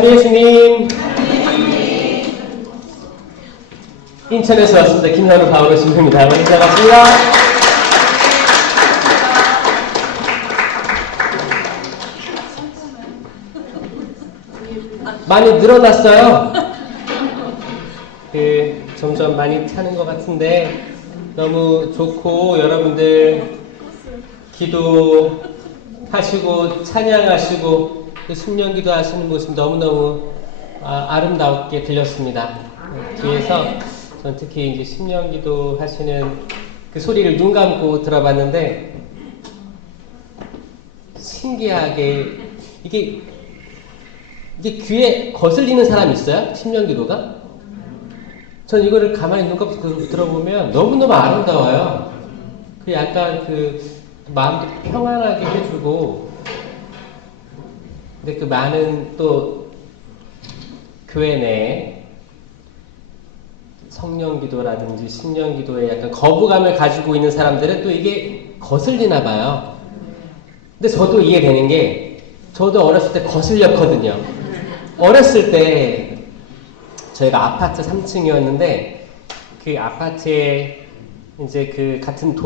찬미 예수님. 인천에서 왔습니다. 김현우 바오로 신부입니다. 오늘 반갑습니다. 많이 늘어났어요. 점점 많이 타는 것 같은데 너무 좋고, 여러분들 기도하시고 찬양하시고 숙련기도 하시는 모습 너무너무 아름답게 들렸습니다. 뒤에서 전 특히 이제 숙련기도 하시는 그 소리를 눈 감고 들어봤는데 신기하게 이게 귀에 거슬리는 사람이 있어요? 숙련기도가? 전 이거를 가만히 눈 감고 들어보면 너무너무 아름다워요. 그 약간 마음도 평안하게 해주고, 근데 그 많은 또 교회 내에 성령기도라든지 신령기도에 약간 거부감을 가지고 있는 사람들은 또 이게 거슬리나 봐요. 근데 저도 이해되는 게, 저도 어렸을 때 거슬렸거든요. 어렸을 때 저희가 아파트 3층이었는데 그 아파트에 이제 같은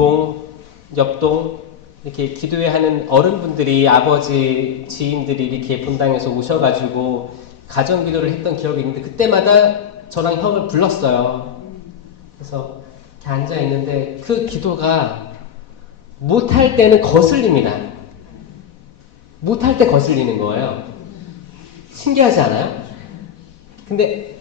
옆동 이렇게 기도회 하는 어른분들이, 아버지 지인들이 이렇게 본당에서 오셔가지고 가정기도를 했던 기억이 있는데, 그때마다 저랑 형을 불렀어요. 그래서 이렇게 앉아있는데 그 기도가 못할 때는 거슬립니다. 못할 때 거슬리는 거예요. 신기하지 않아요? 근데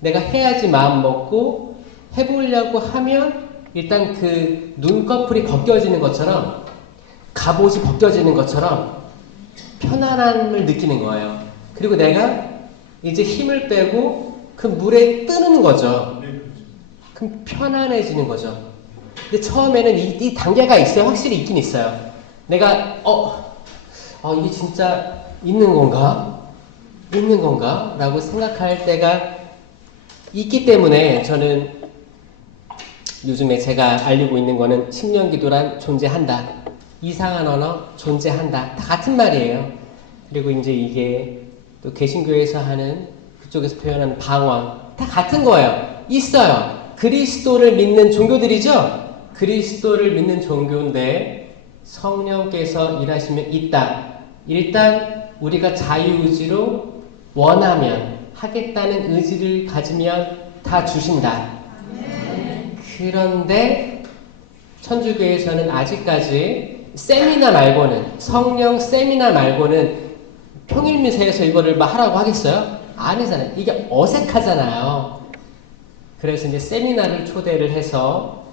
내가 해야지 마음 먹고 해보려고 하면 일단 그 눈꺼풀이 벗겨지는 것처럼, 갑옷이 벗겨지는 것처럼 편안함을 느끼는 거예요. 그리고 내가 이제 힘을 빼고 그 물에 뜨는 거죠. 그럼 편안해지는 거죠. 근데 처음에는 이 단계가 있어요. 확실히 있긴 있어요. 내가 이게 진짜 있는 건가? 있는 건가? 라고 생각할 때가 있기 때문에, 저는 요즘에 제가 알리고 있는 거는 신령기도란 존재한다. 이상한 언어 존재한다. 다 같은 말이에요. 그리고 이제 이게 또 개신교에서 하는, 그쪽에서 표현하는 방언, 다 같은 거예요. 있어요. 그리스도를 믿는 종교들이죠? 그리스도를 믿는 종교인데 성령께서 일하시면 있다. 일단 우리가 자유의지로 원하면, 하겠다는 의지를 가지면 다 주신다. 그런데 천주교에서는 아직까지 세미나 말고는, 성령 세미나 말고는 평일미사에서 이거를 하라고 하겠어요? 아니잖아요. 이게 어색하잖아요. 그래서 이제 세미나를 초대를 해서,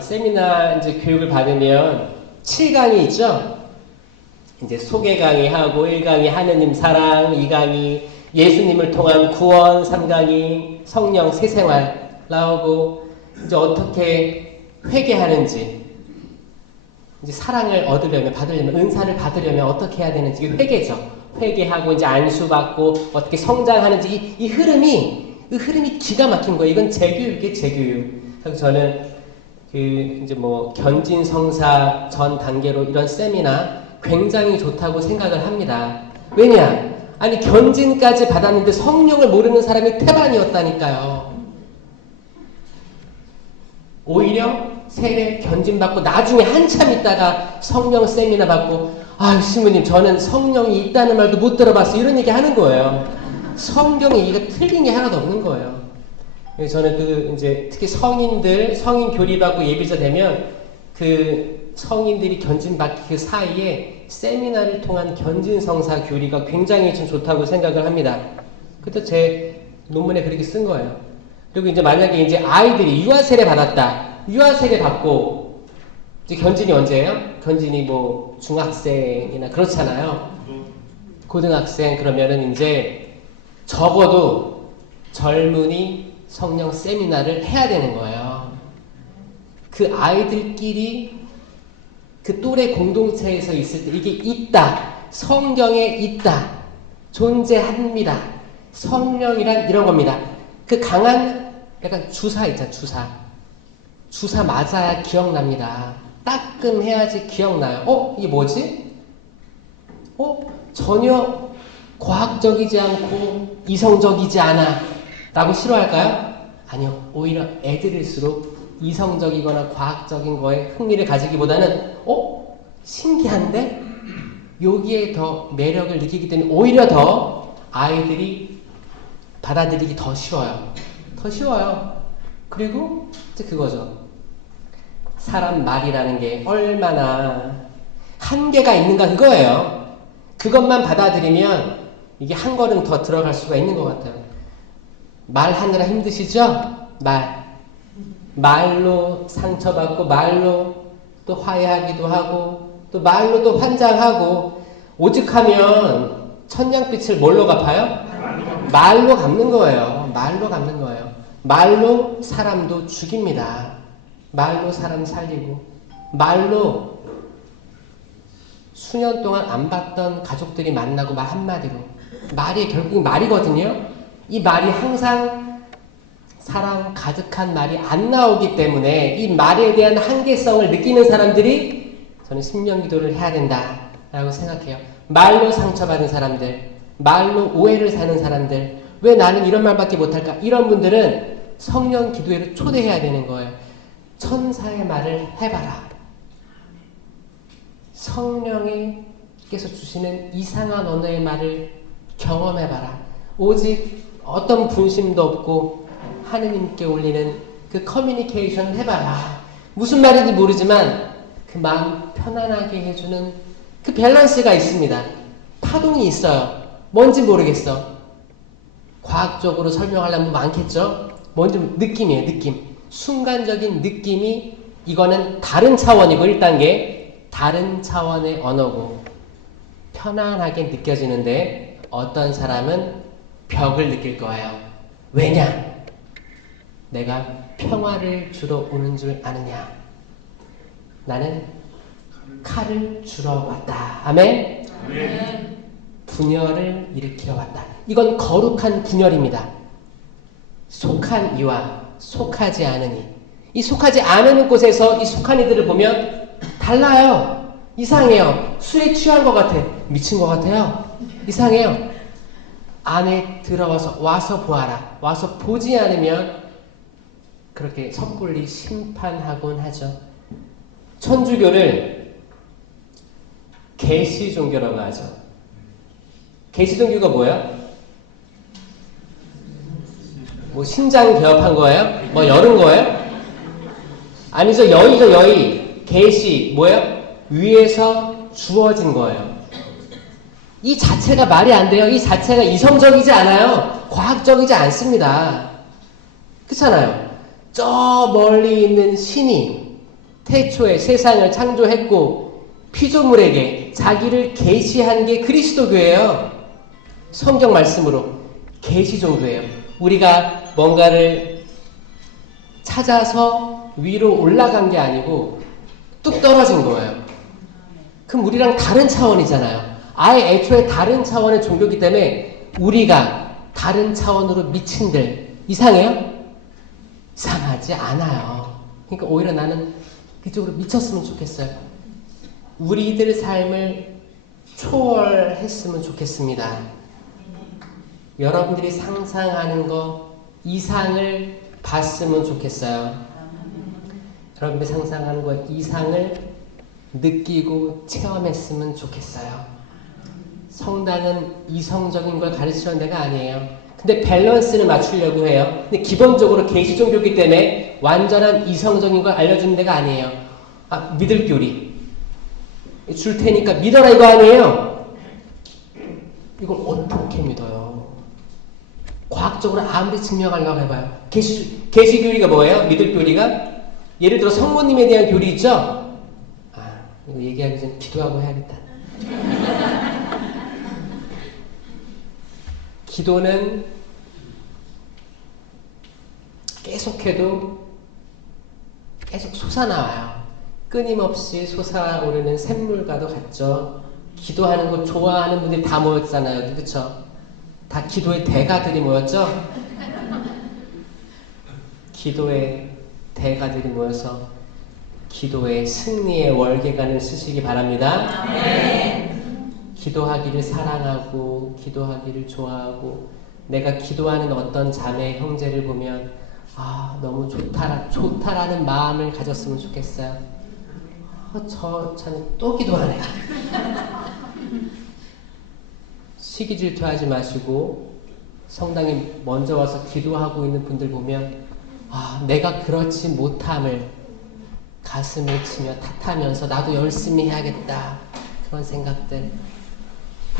세미나 이제 교육을 받으면 7강이 있죠? 이제 소개 강의하고, 1강이 하느님 사랑, 2강이 예수님을 통한 구원, 3강이 성령 새생활 나오고, 이제 어떻게 회개하는지, 이제 사랑을 얻으려면, 받으려면, 은사를 받으려면 어떻게 해야 되는지, 이게 회개죠. 회개하고 이제 안수받고 어떻게 성장하는지, 이 흐름이 기가 막힌 거예요. 이건 재교육이에요, 재교육. 그래서 저는 이제 견진성사 전 단계로 이런 세미나 굉장히 좋다고 생각을 합니다. 왜냐? 아니, 견진까지 받았는데 성령을 모르는 사람이 태반이었다니까요. 오히려 세례 견진받고 나중에 한참 있다가 성령 세미나 받고, 신부님 저는 성령이 있다는 말도 못 들어봤어요, 이런 얘기 하는 거예요. 성경에 이게 틀린 게 하나도 없는 거예요. 그래서 저는 이제 특히 성인 교리받고 예비자 되면 성인들이 견진받기 그 사이에 세미나를 통한 견진성사 교리가 굉장히 좀 좋다고 생각을 합니다. 그때 제 논문에 그렇게 쓴 거예요. 그리고 이제 만약에 이제 아이들이 유아세례 받았다. 유아세례 받고 이제 견진이 언제예요? 견진이 중학생이나 그렇잖아요. 고등학생 그러면은 이제 적어도 젊은이 성령 세미나를 해야 되는 거예요. 그 아이들끼리 그 또래 공동체에서 있을 때 이게 있다. 성경에 있다. 존재합니다. 성령이란 이런 겁니다. 그 강한 약간 주사 있잖아, 주사. 주사 맞아야 기억납니다. 따끔해야지 기억나요. 이게 뭐지? 전혀 과학적이지 않고 이성적이지 않아 라고 싫어할까요? 아니요. 오히려 애들일수록 이성적이거나 과학적인 거에 흥미를 가지기보다는 신기한데? 여기에 더 매력을 느끼기 때문에 오히려 더 아이들이 받아들이기 더 쉬워요. 더 쉬워요. 그리고 이제 그거죠. 사람 말이라는 게 얼마나 한계가 있는가 그거예요. 그것만 받아들이면 이게 한 걸음 더 들어갈 수가 있는 것 같아요. 말하느라 힘드시죠? 말로 상처받고 말로 또 화해하기도 하고 또 말로 또 환장하고 오죽하면 천냥빛을 뭘로 갚아요? 말로 갚는 거예요. 말로 갚는 거예요. 말로 사람도 죽입니다. 말로 사람 살리고 말로 수년 동안 안 봤던 가족들이 만나고 말 한마디로 말이 결국 말이거든요. 이 말이 항상 사랑 가득한 말이 안 나오기 때문에 이 말에 대한 한계성을 느끼는 사람들이 저는 신명기도를 해야 된다라고 생각해요. 말로 상처받은 사람들, 말로 오해를 사는 사람들, 왜 나는 이런 말밖에 못할까? 이런 분들은 성령 기도회를 초대해야 되는 거예요. 천사의 말을 해봐라. 성령께서 주시는 이상한 언어의 말을 경험해봐라. 오직 어떤 분심도 없고 하느님께 올리는 그 커뮤니케이션을 해봐라. 무슨 말인지 모르지만 그 마음 편안하게 해주는 그 밸런스가 있습니다. 파동이 있어요. 뭔지 모르겠어. 과학적으로 설명하려면 많겠죠? 뭔지 느낌이에요. 느낌. 순간적인 느낌이 이거는 다른 차원이고 1단계 다른 차원의 언어고 편안하게 느껴지는데 어떤 사람은 벽을 느낄 거예요. 왜냐? 내가 평화를 주러 오는 줄 아느냐? 나는 칼을 주러 왔다. 아멘? 아멘. 분열을 일으키러 왔다. 이건 거룩한 분열입니다. 속한 이와 속하지 않으니. 이 속하지 않은 곳에서 이 속한 이들을 보면 달라요. 이상해요. 술에 취한 것 같아. 미친 것 같아요. 이상해요. 안에 들어와서 와서 보아라. 와서 보지 않으면 그렇게 섣불리 심판하곤 하죠. 천주교를 계시 종교라고 하죠. 계시 종교가 뭐예요? 뭐 신장 개업한 거예요? 뭐 열은 거예요? 아니죠. 여의죠. 여의. 계시 뭐예요? 위에서 주어진 거예요. 이 자체가 말이 안 돼요. 이 자체가 이성적이지 않아요. 과학적이지 않습니다. 그렇잖아요. 저 멀리 있는 신이 태초에 세상을 창조했고 피조물에게 자기를 계시한 게 그리스도교예요. 성경 말씀으로 계시 종교예요. 우리가 뭔가를 찾아서 위로 올라간 게 아니고 뚝 떨어진 거예요. 그럼 우리랑 다른 차원이잖아요. 아예 애초에 다른 차원의 종교이기 때문에 우리가 다른 차원으로 미친들 이상해요? 이상하지 않아요. 그러니까 오히려 나는 그쪽으로 미쳤으면 좋겠어요. 우리들 삶을 초월했으면 좋겠습니다. 여러분들이 상상하는 거 이상을 봤으면 좋겠어요. 여러분들이 상상하는 거 이상을 느끼고 체험했으면 좋겠어요. 성당은 이성적인 걸 가르치는 데가 아니에요. 근데 밸런스를 맞추려고 해요. 근데 기본적으로 계시 종교이기 때문에 완전한 이성적인 걸 알려주는 데가 아니에요. 믿을 교리 줄 테니까 믿어라 이거 아니에요. 이걸 어떻게 믿어요? 과학적으로 아무리 증명하려고 해봐요. 계시 교리가 뭐예요? 믿을 교리가? 예를 들어 성모님에 대한 교리 있죠? 이거 얘기하기 전에 기도하고 해야겠다. 기도는 계속해도 계속 솟아나와요. 끊임없이 솟아오르는 샘물과도 같죠. 기도하는 거 좋아하는 분들이 다 모였잖아요. 그렇죠? 다 기도의 대가들이 모였죠? 기도의 대가들이 모여서 기도의 승리의 월계관을 쓰시기 바랍니다. 네. 기도하기를 사랑하고 기도하기를 좋아하고 내가 기도하는 어떤 자매 형제를 보면 너무 좋다라는 마음을 가졌으면 좋겠어요. 저 자는 또 기도하네. 시기 질투하지 마시고 성당에 먼저 와서 기도하고 있는 분들 보면 내가 그렇지 못함을 가슴을 치며 탓하면서 나도 열심히 해야겠다 그런 생각들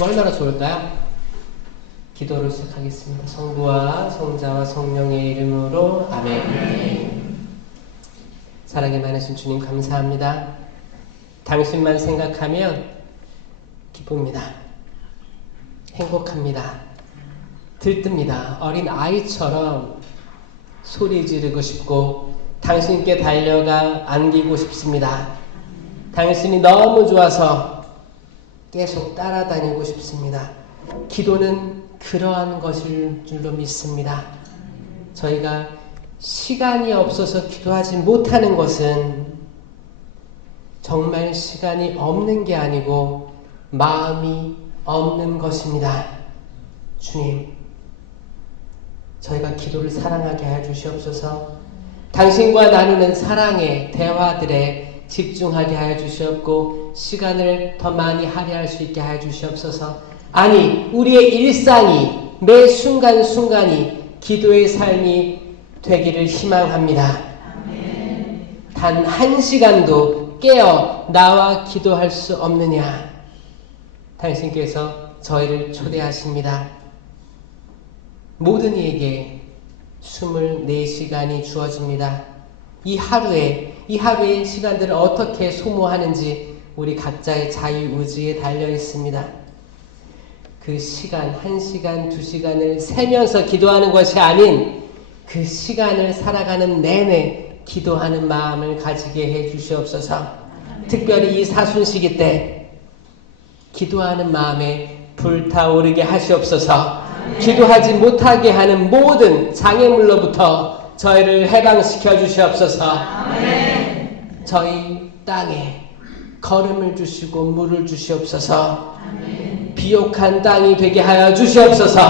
얼마나 좋을까요? 기도를 시작하겠습니다. 성부와 성자와 성령의 이름으로 아멘. 사랑이 많으신 주님 감사합니다. 당신만 생각하면 기쁩니다. 행복합니다. 들뜹니다. 어린 아이처럼 소리 지르고 싶고 당신께 달려가 안기고 싶습니다. 당신이 너무 좋아서 계속 따라다니고 싶습니다. 기도는 그러한 것일 줄로 믿습니다. 저희가 시간이 없어서 기도하지 못하는 것은 정말 시간이 없는 게 아니고 마음이 없는 것입니다. 주님, 저희가 기도를 사랑하게 하여 주시옵소서. 당신과 나누는 사랑의 대화들에 집중하게 하여 주시옵고 시간을 더 많이 할애할 수 있게 하여 주시옵소서. 아니, 우리의 일상이 매 순간순간이 기도의 삶이 되기를 희망합니다. 단 한 시간도 깨어 나와 기도할 수 없느냐? 당신께서 저희를 초대하십니다. 모든 이에게 24시간이 주어집니다. 이 하루의 시간들을 어떻게 소모하는지 우리 각자의 자유의지에 달려 있습니다. 그 시간, 1시간, 2시간을 세면서 기도하는 것이 아닌 그 시간을 살아가는 내내 기도하는 마음을 가지게 해 주시옵소서. 특별히 이 사순시기 때 기도하는 마음에 불타오르게 하시옵소서. 기도하지 못하게 하는 모든 장애물로부터 저희를 해방시켜 주시옵소서. 저희 땅에 걸음을 주시고 물을 주시옵소서. 비옥한 땅이 되게 하여 주시옵소서.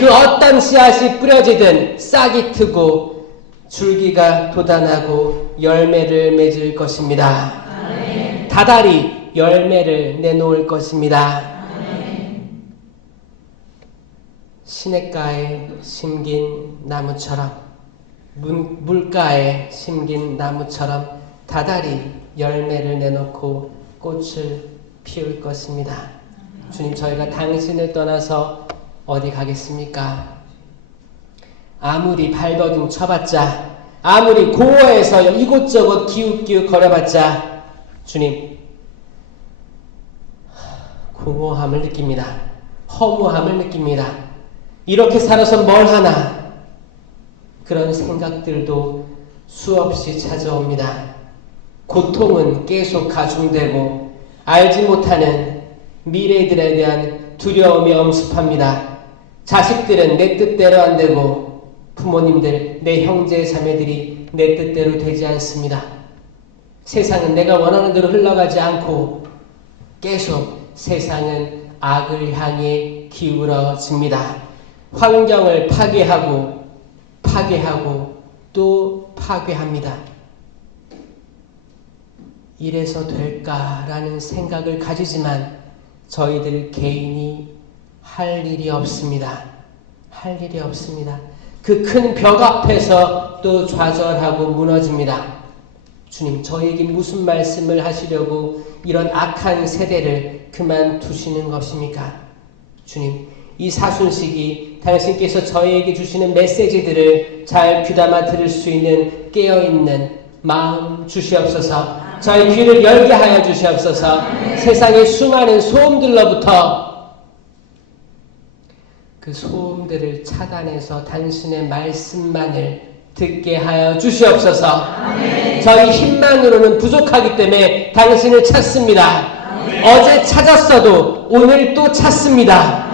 그 어떤 씨앗이 뿌려지든 싹이 트고 줄기가 돋아나고 열매를 맺을 것입니다. 다달이 열매를 내놓을 것입니다. 시냇가에 심긴 나무처럼 물가에 심긴 나무처럼 다달이 열매를 내놓고 꽃을 피울 것입니다. 주님, 저희가 당신을 떠나서 어디 가겠습니까? 아무리 발버둥 쳐봤자, 아무리 고어해서 이곳저곳 기웃기웃 거려봤자 주님, 공허함을 느낍니다. 허무함을 느낍니다. 이렇게 살아서 뭘 하나? 그런 생각들도 수없이 찾아옵니다. 고통은 계속 가중되고 알지 못하는 미래들에 대한 두려움이 엄습합니다. 자식들은 내 뜻대로 안 되고 부모님들, 내 형제 자매들이 내 뜻대로 되지 않습니다. 세상은 내가 원하는 대로 흘러가지 않고 계속 세상은 악을 향해 기울어집니다. 환경을 파괴하고 또 파괴합니다. 이래서 될까라는 생각을 가지지만 저희들 개인이 할 일이 없습니다. 할 일이 없습니다. 그 큰 벽 앞에서 또 좌절하고 무너집니다. 주님, 저에게 무슨 말씀을 하시려고 이런 악한 세대를 그만두시는 것입니까? 주님, 이 사순시기 당신께서 저희에게 주시는 메시지들을 잘 귀담아 들을 수 있는 깨어있는 마음 주시옵소서. 저희 귀를 열게 하여 주시옵소서. 세상의 수많은 소음들로부터 그 소음들을 차단해서 당신의 말씀만을 듣게 하여 주시옵소서. 저희 힘만으로는 부족하기 때문에 당신을 찾습니다. 어제 찾았어도 오늘 또 찾습니다.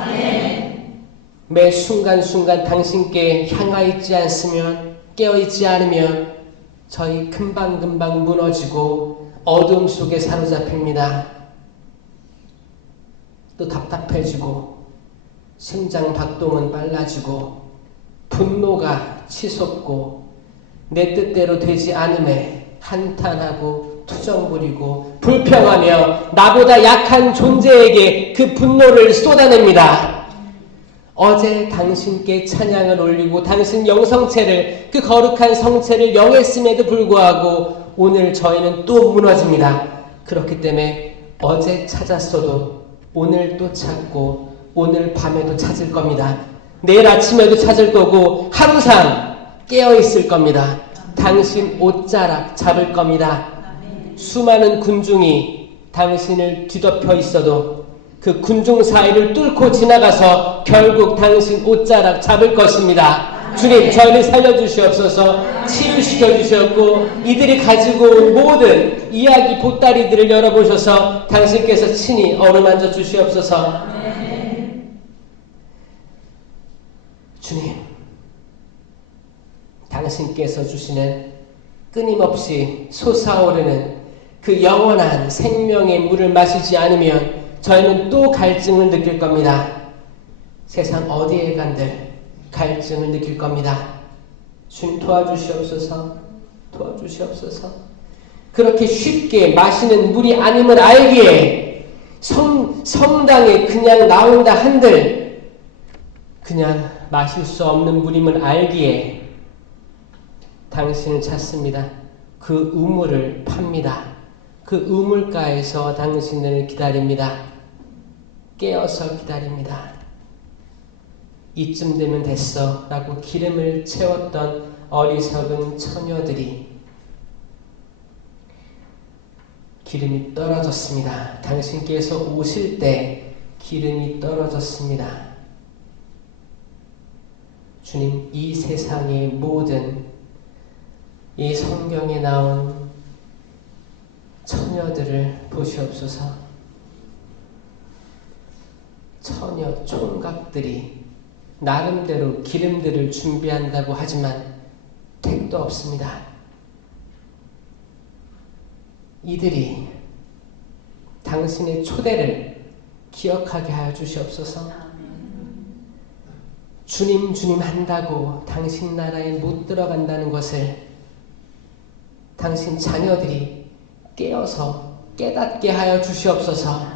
매 순간순간 당신께 향하 있지 않으면, 깨어있지 않으면 저희 금방금방 무너지고 어둠 속에 사로잡힙니다. 또 답답해지고 심장 박동은 빨라지고 분노가 치솟고 내 뜻대로 되지 않음에 한탄하고 투정 부리고 불평하며 나보다 약한 존재에게 그 분노를 쏟아냅니다. 어제 당신께 찬양을 올리고 당신 영성체를 그 거룩한 성체를 영했음에도 불구하고 오늘 저희는 또 무너집니다. 그렇기 때문에 어제 찾았어도 오늘 또 찾고 오늘 밤에도 찾을 겁니다. 내일 아침에도 찾을 거고 항상 깨어있을 겁니다. 당신 옷자락 잡을 겁니다. 수많은 군중이 당신을 뒤덮여 있어도 그 군중 사이를 뚫고 지나가서 결국 당신 옷자락 잡을 것입니다. 주님, 저희를 살려주시옵소서. 치유시켜 주셨고 이들이 가지고 온 모든 이야기 보따리들을 열어보셔서 당신께서 친히 어루만져 주시옵소서. 주님, 당신께서 주시는 끊임없이 솟아오르는 그 영원한 생명의 물을 마시지 않으면 저희는 또 갈증을 느낄 겁니다. 세상 어디에 간들 갈증을 느낄 겁니다. 주님 도와주시옵소서. 도와주시옵소서. 그렇게 쉽게 마시는 물이 아님을 알기에 성당에 그냥 나온다 한들 그냥 마실 수 없는 물임을 알기에 당신을 찾습니다. 그 우물을 팝니다. 그 우물가에서 당신을 기다립니다. 깨어서 기다립니다. 이쯤 되면 됐어 라고 기름을 채웠던 어리석은 처녀들이 기름이 떨어졌습니다. 당신께서 오실 때 기름이 떨어졌습니다. 주님, 이 세상의 모든 이 성경에 나온 처녀들을 보시옵소서. 처녀 총각들이 나름대로 기름들을 준비한다고 하지만 택도 없습니다. 이들이 당신의 초대를 기억하게 하여 주시옵소서. 주님 주님 한다고 당신 나라에 못 들어간다는 것을 당신 자녀들이 깨어서 깨닫게 하여 주시옵소서.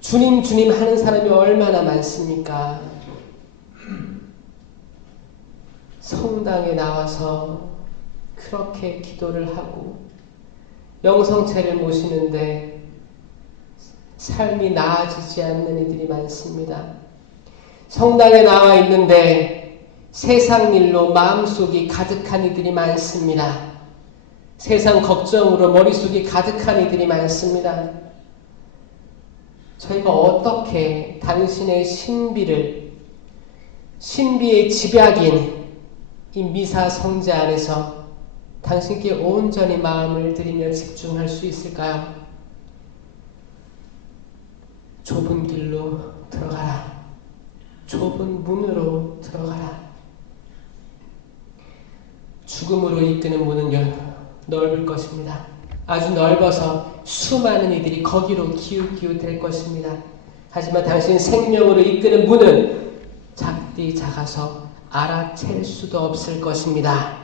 주님 주님 하는 사람이 얼마나 많습니까? 성당에 나와서 그렇게 기도를 하고 영성체를 모시는데 삶이 나아지지 않는 이들이 많습니다. 성당에 나와 있는데 세상 일로 마음속이 가득한 이들이 많습니다. 세상 걱정으로 머릿속이 가득한 이들이 많습니다. 저희가 어떻게 당신의 신비의 집약인 이 미사 성제 안에서 당신께 온전히 마음을 들이며 집중할 수 있을까요? 좁은 길로 들어가라. 좁은 문으로 들어가라. 죽음으로 이끄는 문은 넓을 것입니다. 아주 넓어서 수많은 이들이 거기로 기웃기웃될 것입니다. 하지만 당신 생명으로 이끄는 문은 작디 작아서 알아챌 수도 없을 것입니다.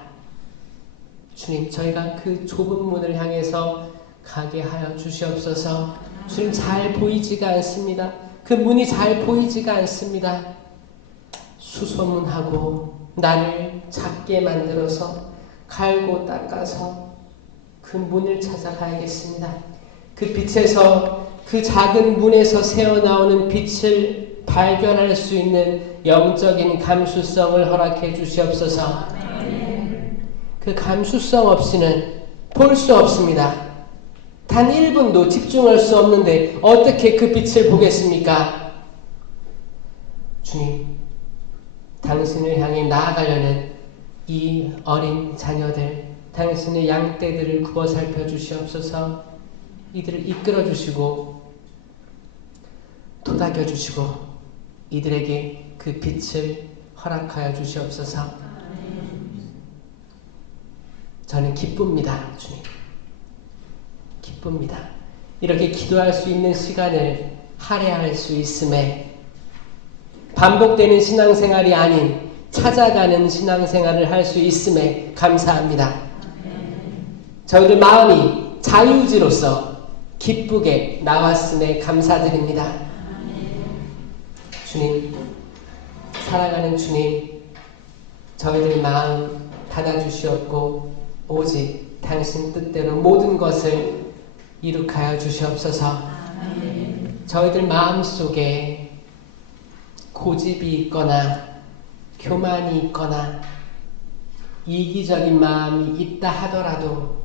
주님, 저희가 그 좁은 문을 향해서 가게 하여 주시옵소서. 주님, 잘 보이지가 않습니다. 그 문이 잘 보이지가 않습니다. 수소문하고 나를 작게 만들어서 갈고 닦아서 그 문을 찾아가야겠습니다. 그 빛에서, 그 작은 문에서 새어나오는 빛을 발견할 수 있는 영적인 감수성을 허락해 주시옵소서. 그 감수성 없이는 볼 수 없습니다. 단 1분도 집중할 수 없는데 어떻게 그 빛을 보겠습니까? 주님, 당신을 향해 나아가려는 이 어린 자녀들, 당신의 양떼들을 굽어 살펴 주시옵소서. 이들을 이끌어 주시고 도닥여 주시고 이들에게 그 빛을 허락하여 주시옵소서. 저는 기쁩니다. 주님, 기쁩니다. 이렇게 기도할 수 있는 시간을 할애할 수 있음에 반복되는 신앙생활이 아닌 찾아가는 신앙생활을 할 수 있음에 감사합니다. 저희들 마음이 자유지로서 기쁘게 나왔음에 감사드립니다. 주님, 사랑하는 주님, 저희들 마음 닫아주시옵고 오직 당신 뜻대로 모든 것을 이룩하여 주시옵소서. 저희들 마음속에 고집이 있거나 교만이 있거나 이기적인 마음이 있다 하더라도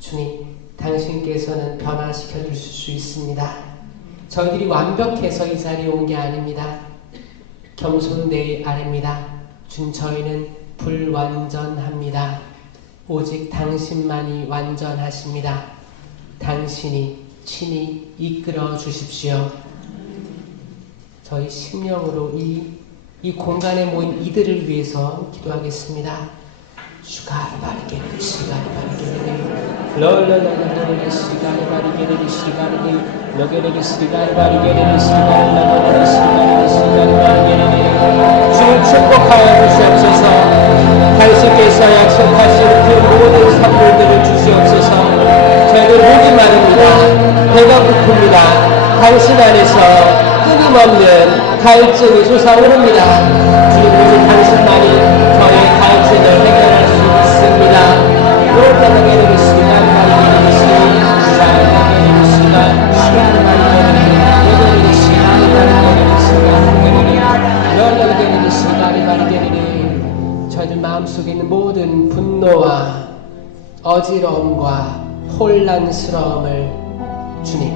주님, 당신께서는 변화시켜 주실 수 있습니다. 저희들이 완벽해서 이 자리에 온 게 아닙니다. 겸손되이 아닙니다. 주님, 저희는 불완전합니다. 오직 당신만이 완전하십니다. 당신이 친히 이끌어 주십시오. 저희 심령으로 이 공간에 모인 이들을 위해서 기도하겠습니다. 시간이 바르게를 시간이 바르게를 롤롤롤롤롤 시간이 바르게를 시간이 너게를 시간이 바르게를 시간이 너게를 시간이 바르게를 주님 축복하여 주시옵소서. 당신께서 약속하신 그 모든 선물들을 주시옵소서. 저희들 목이 마릅니다. 배가 고픕니다. 당신 안에서 끊임없는 갈증이 솟아오릅니다. 주님, 오직 당신만이 저의 갈증을 해결할 수 있습니다. 저희들 마음속에 있는 모든 분노와 어지러움과 혼란스러움을 주님,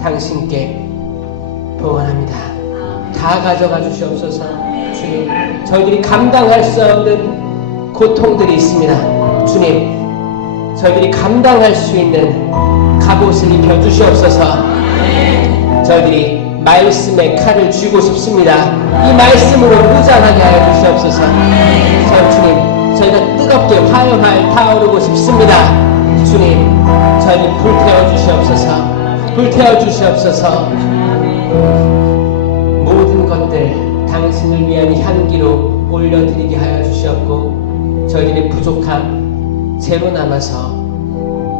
당신께 봉헌합니다. 다 가져가 주시옵소서. 주님, 저희들이 감당할 수 없는 고통들이 있습니다. 주님, 저희들이 감당할 수 있는 갑옷을 입혀 주시옵소서. 저희들이 말씀의 칼을 쥐고 싶습니다. 이 말씀으로 무장하게 하여 주시옵소서. 주님, 저희가 뜨겁게 활활 타오르고 싶습니다. 주님, 저희를 불태워 주시옵소서. 불태워 주시옵소서. 모든 것들 당신을 위한 향기로 올려드리게 하여 주시옵고, 저희들의 부족함 제로 남아서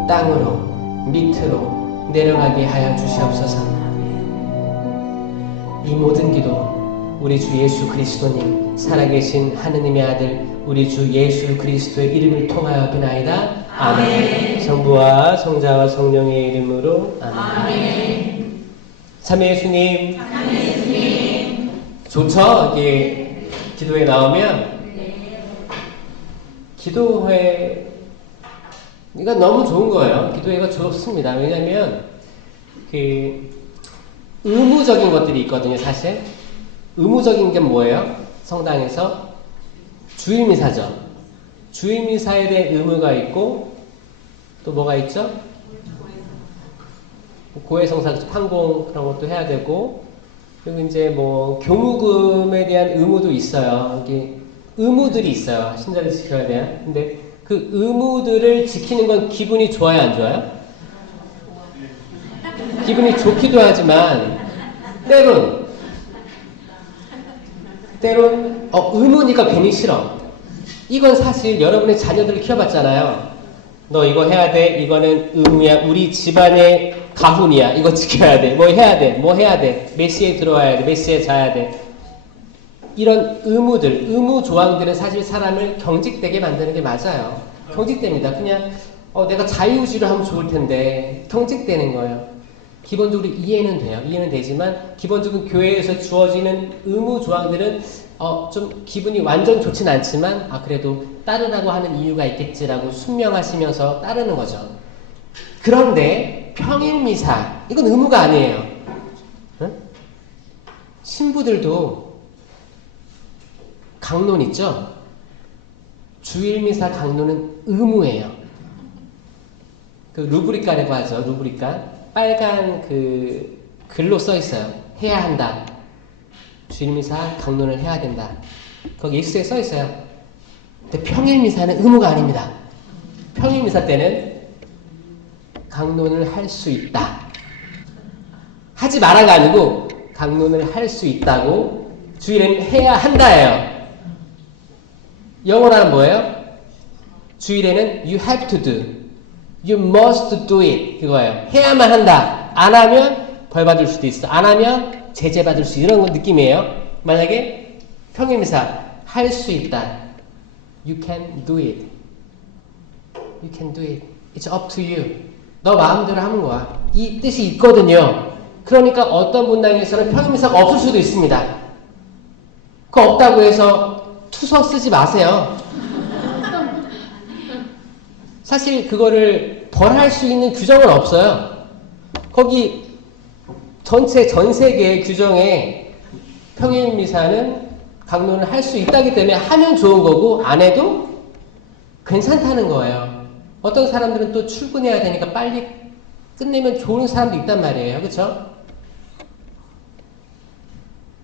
땅으로 밑으로 내려가게 하여 주시옵소서. 이 모든 기도 우리 주 예수 그리스도님, 살아계신 하느님의 아들 우리 주 예수 그리스도의 이름을 통하여 비나이다. 아멘. 성부와 성자와 성령의 이름으로 아멘. 삼위 예수님. 좋죠? 이게 기도에 나오면 기도회 이거 너무 좋은 거예요. 기도회가 좋습니다. 왜냐하면 의무적인 것들이 있거든요. 사실 의무적인 게 뭐예요? 성당에서 주일미사죠. 주일미사에 대한 의무가 있고 또 뭐가 있죠? 고해성사 판공 그런 것도 해야 되고, 그리고 이제 뭐 교무금에 대한 의무도 있어요. 이게 의무들이 있어요. 신자들 지켜야 돼요. 근데 그 의무들을 지키는 건 기분이 좋아요, 안 좋아요? 기분이 좋기도 하지만 때론 의무니까 괜히 싫어. 이건 사실 여러분의 자녀들을 키워봤잖아요. 너 이거 해야 돼. 이거는 의무야. 우리 집안의 가훈이야. 이거 지켜야 돼. 뭐 해야 돼. 뭐 해야 돼. 몇 시에 들어와야 돼. 몇 시에 자야 돼. 이런 의무들, 의무 조항들은 사실 사람을 경직되게 만드는 게 맞아요. 경직됩니다. 그냥 내가 자유의지로 하면 좋을 텐데 경직되는 거예요. 기본적으로 이해는 돼요. 이해는 되지만 기본적으로 교회에서 주어지는 의무 조항들은 좀 기분이 완전 좋진 않지만 그래도 따르라고 하는 이유가 있겠지라고 순명하시면서 따르는 거죠. 그런데 평일미사 이건 의무가 아니에요. 응? 신부들도 강론 있죠? 주일미사 강론은 의무예요. 그 루브리카라고 하죠. 루브리카. 빨간 그 글로 써 있어요. 해야 한다. 주일미사 강론을 해야 된다. 거기 일수에 써 있어요. 근데 평일미사는 의무가 아닙니다. 평일미사 때는 강론을 할 수 있다. 하지 마라가 아니고 강론을 할 수 있다고 주일에는 해야 한다예요. 영어로는 뭐예요? 주일에는 you have to do, you must do it 그거예요. 해야만 한다. 안 하면 벌 받을 수도 있어. 안 하면 제재 받을 수 이런 느낌이에요. 만약에 평일미사 할 수 있다. You can do it. You can do it. It's up to you. 너 마음대로 하는 거야. 이 뜻이 있거든요. 그러니까 어떤 문장에서는 평일미사가 없을 수도 있습니다. 그거 없다고 해서 투서 쓰지 마세요. 사실 그거를 벌할 수 있는 규정은 없어요. 거기 전 세계의 규정에 평일미사는 강론을 할 수 있다기 때문에 하면 좋은 거고 안 해도 괜찮다는 거예요. 어떤 사람들은 또 출근해야 되니까 빨리 끝내면 좋은 사람도 있단 말이에요. 그렇죠?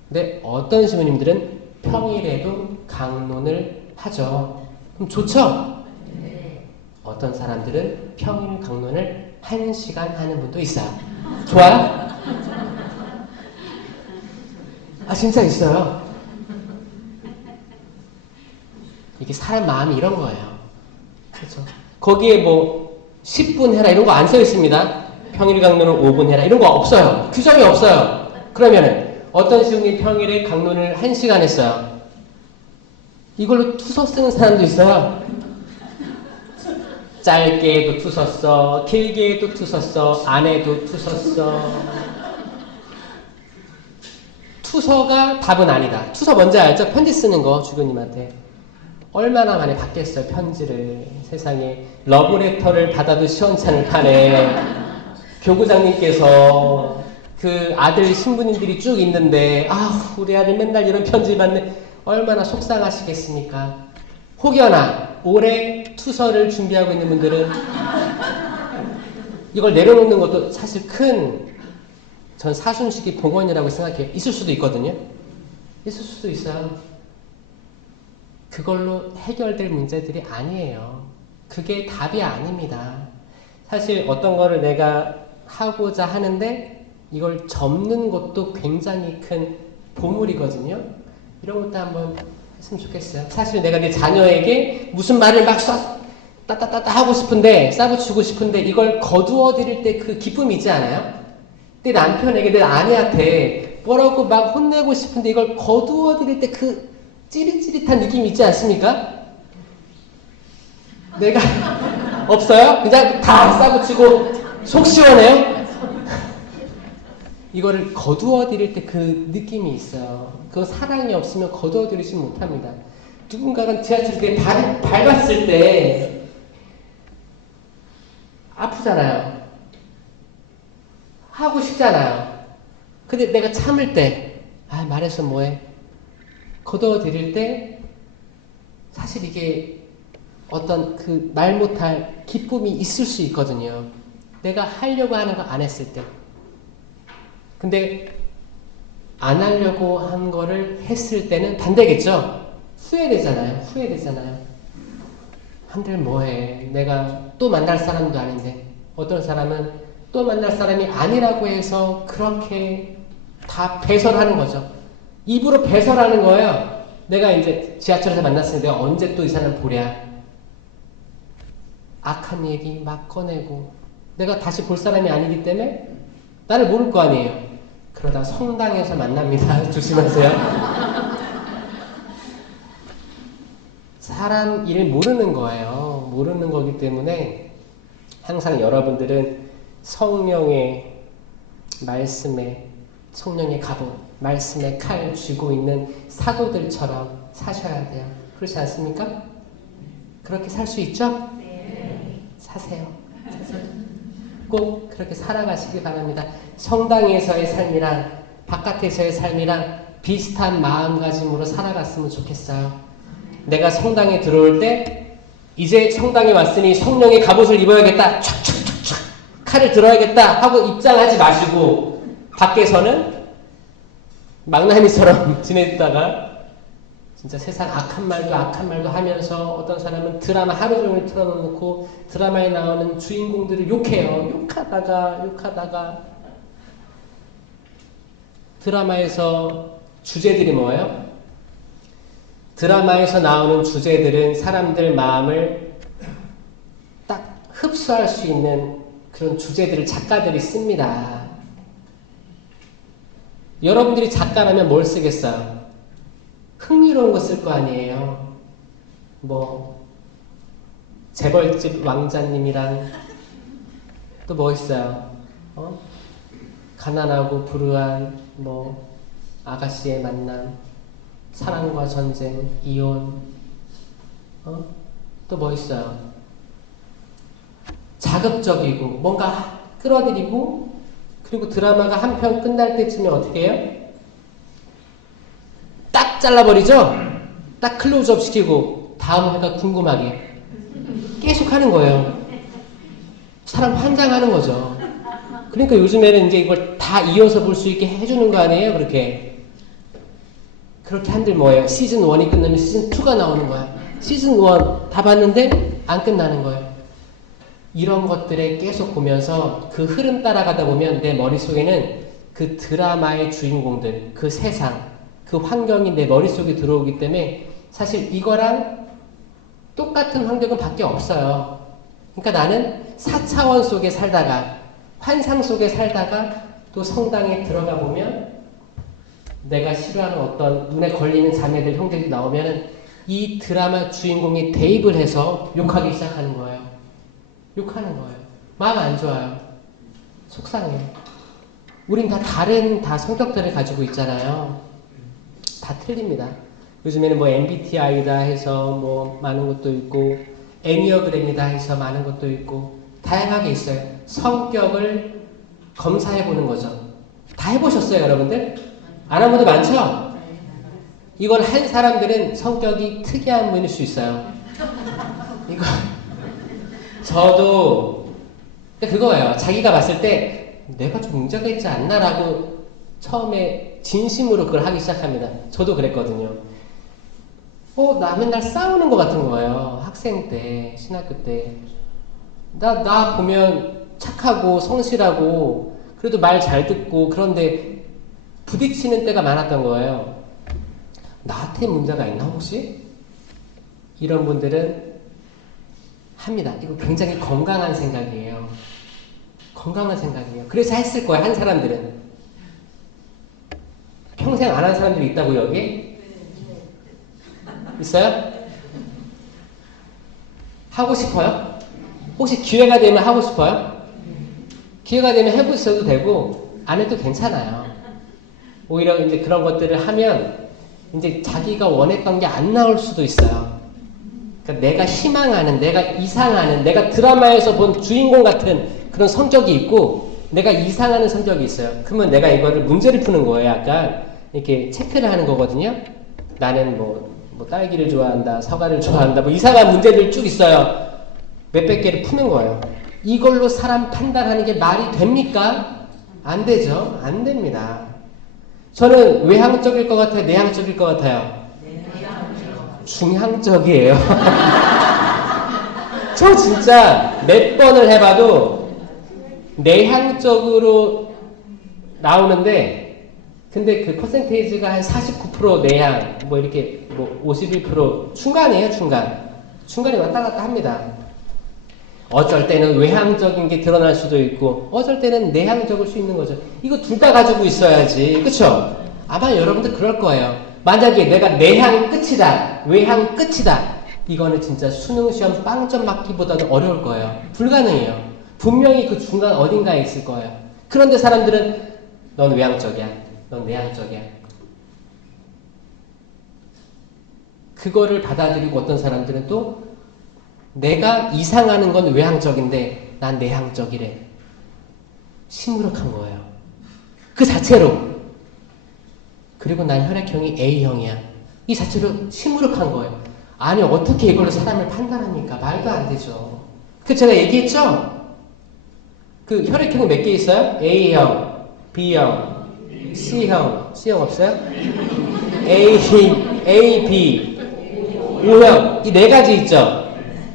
근데 어떤 시부님들은 평일에도 강론을 하죠. 그럼 좋죠? 어떤 사람들은 평일 강론을 1시간 하는 분도 있어요. 좋아요? 아 진짜 있어요. 이게 사람 마음이 이런 거예요. 그렇죠? 거기에 뭐 10분 해라 이런 거 안 써 있습니다. 평일 강론을 5분 해라 이런 거 없어요. 규정이 없어요. 그러면은 어떤 시부님 평일에 강론을 1시간 했어요. 이걸로 투서 쓰는 사람도 있어요. 짧게 해도 투서 써, 길게 해도 투서 써, 안 해도 투서 써. 투서가 답은 아니다. 투서 뭔지 알죠? 편지 쓰는 거 주교님한테. 얼마나 많이 받겠어요 편지를. 세상에 러브레터를 받아도 시원찮을 판에 교구장님께서 그 아들 신부님들이 쭉 있는데 아 우리 아들 맨날 이런 편지 받네. 얼마나 속상하시겠습니까? 혹여나 올해 투서를 준비하고 있는 분들은 이걸 내려놓는 것도 사실 전 사순식이 복원이라고 생각해요. 있을 수도 있거든요. 있을 수도 있어요. 그걸로 해결될 문제들이 아니에요. 그게 답이 아닙니다. 사실 어떤 거를 내가 하고자 하는데 이걸 접는 것도 굉장히 큰 보물이거든요. 이런 것도 한번 했으면 좋겠어요. 사실 내가 내 자녀에게 무슨 말을 막 따따따따 하고 싶은데 싸붙이고 싶은데 이걸 거두어 드릴 때 그 기쁨이 있지 않아요? 내 남편에게 내 아내한테 뭐라고 막 혼내고 싶은데 이걸 거두어 드릴 때 그 찌릿찌릿한 느낌이 있지 않습니까? 내가 없어요? 그냥 다 싸붙이고 속 시원해요? 이거를 거두어 드릴 때 그 느낌이 있어요. 그 사랑이 없으면 거두어 드리지 못합니다. 누군가가 지하철에 발이 밟았을 때 아프잖아요. 하고 싶잖아요. 근데 내가 참을 때 말해서 뭐해? 거두어 드릴 때 사실 이게 어떤 그 말 못할 기쁨이 있을 수 있거든요. 내가 하려고 하는 거 안 했을 때. 근데 안 하려고 한 거를 했을 때는 반대겠죠? 후회되잖아요. 한들 뭐해. 내가 또 만날 사람도 아닌데. 어떤 사람은 또 만날 사람이 아니라고 해서 그렇게 다 배설하는 거죠. 입으로 배설하는 거예요. 내가 이제 지하철에서 만났으니 내가 언제 또 이 사람 보랴. 악한 얘기 막 꺼내고 내가 다시 볼 사람이 아니기 때문에 나를 모를 거 아니에요. 그러다 성당에서 만납니다. 조심하세요. 사람 일 모르는 거예요. 모르는 거기 때문에 항상 여러분들은 성령의 말씀에 성령의 갑옷, 말씀의 칼 쥐고 있는 사도들처럼 사셔야 돼요. 그렇지 않습니까? 그렇게 살 수 있죠? 네. 사세요. 꼭 그렇게 살아가시기 바랍니다. 성당에서의 삶이랑 바깥에서의 삶이랑 비슷한 마음가짐으로 살아갔으면 좋겠어요. 내가 성당에 들어올 때 이제 성당에 왔으니 성령의 갑옷을 입어야겠다. 촥촥촥촥 칼을 들어야겠다 하고 입장하지 마시고 밖에서는 망나니처럼 지내다가 진짜 세상 악한 말도 하면서 어떤 사람은 드라마 하루 종일 틀어놓고 드라마에 나오는 주인공들을 욕해요. 욕하다가 드라마에서 주제들이 뭐예요? 드라마에서 나오는 주제들은 사람들 마음을 딱 흡수할 수 있는 그런 주제들을 작가들이 씁니다. 여러분들이 작가라면 뭘 쓰겠어요? 흥미로운 거 쓸 거 아니에요. 뭐 재벌집 왕자님이랑 또 뭐 있어요? 가난하고 불우한 뭐 아가씨의 만남, 사랑과 전쟁, 이혼, 또 뭐 있어요? 자극적이고 뭔가 끌어들이고, 그리고 드라마가 한 편 끝날 때쯤에 어떻게 해요? 딱 잘라버리죠? 딱 클로즈업 시키고 다음 회가 궁금하게 계속 하는 거예요. 사람 환장하는 거죠. 그러니까 요즘에는 이제 이걸 다 이어서 볼 수 있게 해주는 거 아니에요? 그렇게 한들 뭐예요? 시즌 1이 끝나면 시즌 2가 나오는 거야. 시즌 1 다 봤는데 안 끝나는 거예요. 이런 것들에 계속 보면서 그 흐름 따라가다 보면 내 머릿속에는 그 드라마의 주인공들, 그 세상, 그 환경이 내 머릿속에 들어오기 때문에 사실 이거랑 똑같은 환경은 밖에 없어요. 그러니까 나는 4차원 속에 살다가, 환상 속에 살다가 또 성당에 들어가 보면 내가 싫어하는 어떤 눈에 걸리는 자매들, 형제들이 나오면 이 드라마 주인공이 대입을 해서 욕하기 시작하는 거예요. 욕하는 거예요. 마음 안 좋아요. 속상해요. 우린 다 다른 성격들을 가지고 있잖아요. 다 틀립니다. 요즘에는 뭐 MBTI다 해서 뭐 많은 것도 있고, 애니어그램이다 해서 많은 것도 있고, 다양하게 있어요. 성격을 검사해보는 거죠. 다 해보셨어요, 여러분들? 안 한 분들 많죠? 이걸 한 사람들은 성격이 특이한 분일 수 있어요. 이거 저도 그거예요. 자기가 봤을 때 내가 좀 문제가 있지 않나라고 처음에 진심으로 그걸 하기 시작합니다. 저도 그랬거든요. 나 맨날 싸우는 것 같은 거예요. 학생 때, 신학교 때. 나 보면 착하고 성실하고 그래도 말 잘 듣고, 그런데 부딪히는 때가 많았던 거예요. 나한테 문제가 있나 혹시? 이런 분들은 합니다. 이거 굉장히 건강한 생각이에요. 건강한 생각이에요. 그래서 했을 거예요, 한 사람들은. 평생 안 한 사람들이 있다고 여기? 있어요? 하고 싶어요? 혹시 기회가 되면 하고 싶어요? 기회가 되면 해보셔도 되고, 안 해도 괜찮아요. 오히려 이제 그런 것들을 하면 이제 자기가 원했던 게 안 나올 수도 있어요. 그러니까 내가 희망하는, 내가 이상하는, 내가 드라마에서 본 주인공 같은 그런 성격이 있고, 내가 이상하는 성격이 있어요. 그러면 내가 이거를 문제를 푸는 거예요. 약간 이렇게 체크를 하는 거거든요. 나는 뭐 딸기를 좋아한다, 사과를 좋아한다, 뭐 이상한 문제들 쭉 있어요. 몇백 개를 푸는 거예요. 이걸로 사람 판단하는 게 말이 됩니까? 안 되죠. 안 됩니다. 저는 외향적일 것 같아요? 내향적일 것 같아요? 중향적이에요. 저 진짜 몇 번을 해봐도 내향적으로 나오는데, 근데 그 퍼센테이지가 한 49% 내향, 뭐 이렇게 뭐 51% 중간이에요, 중간. 중간에 왔다 갔다 합니다. 어쩔 때는 외향적인 게 드러날 수도 있고, 어쩔 때는 내향적일 수 있는 거죠. 이거 둘 다 가지고 있어야지. 그쵸? 아마 여러분들 그럴 거예요. 만약에 내가 내향 끝이다, 외향 끝이다, 이거는 진짜 수능시험 빵점 맞기보다는 어려울 거예요. 불가능해요. 분명히 그 중간 어딘가에 있을 거예요. 그런데 사람들은 넌 외향적이야, 넌 내향적이야. 그거를 받아들이고 어떤 사람들은 또 내가 이상하는 건 외향적인데 난 내향적이래. 시무룩한 거예요. 그 자체로. 그리고 난 혈액형이 A형이야. 이 자체로 시무룩한 거예요. 아니 어떻게 이걸로 사람을 판단합니까? 말도 안 되죠. 그 제가 얘기했죠? 그 혈액형이 몇 개 있어요? A형, B형, C형. C형 없어요? A, B, O형. 이 네 가지 있죠?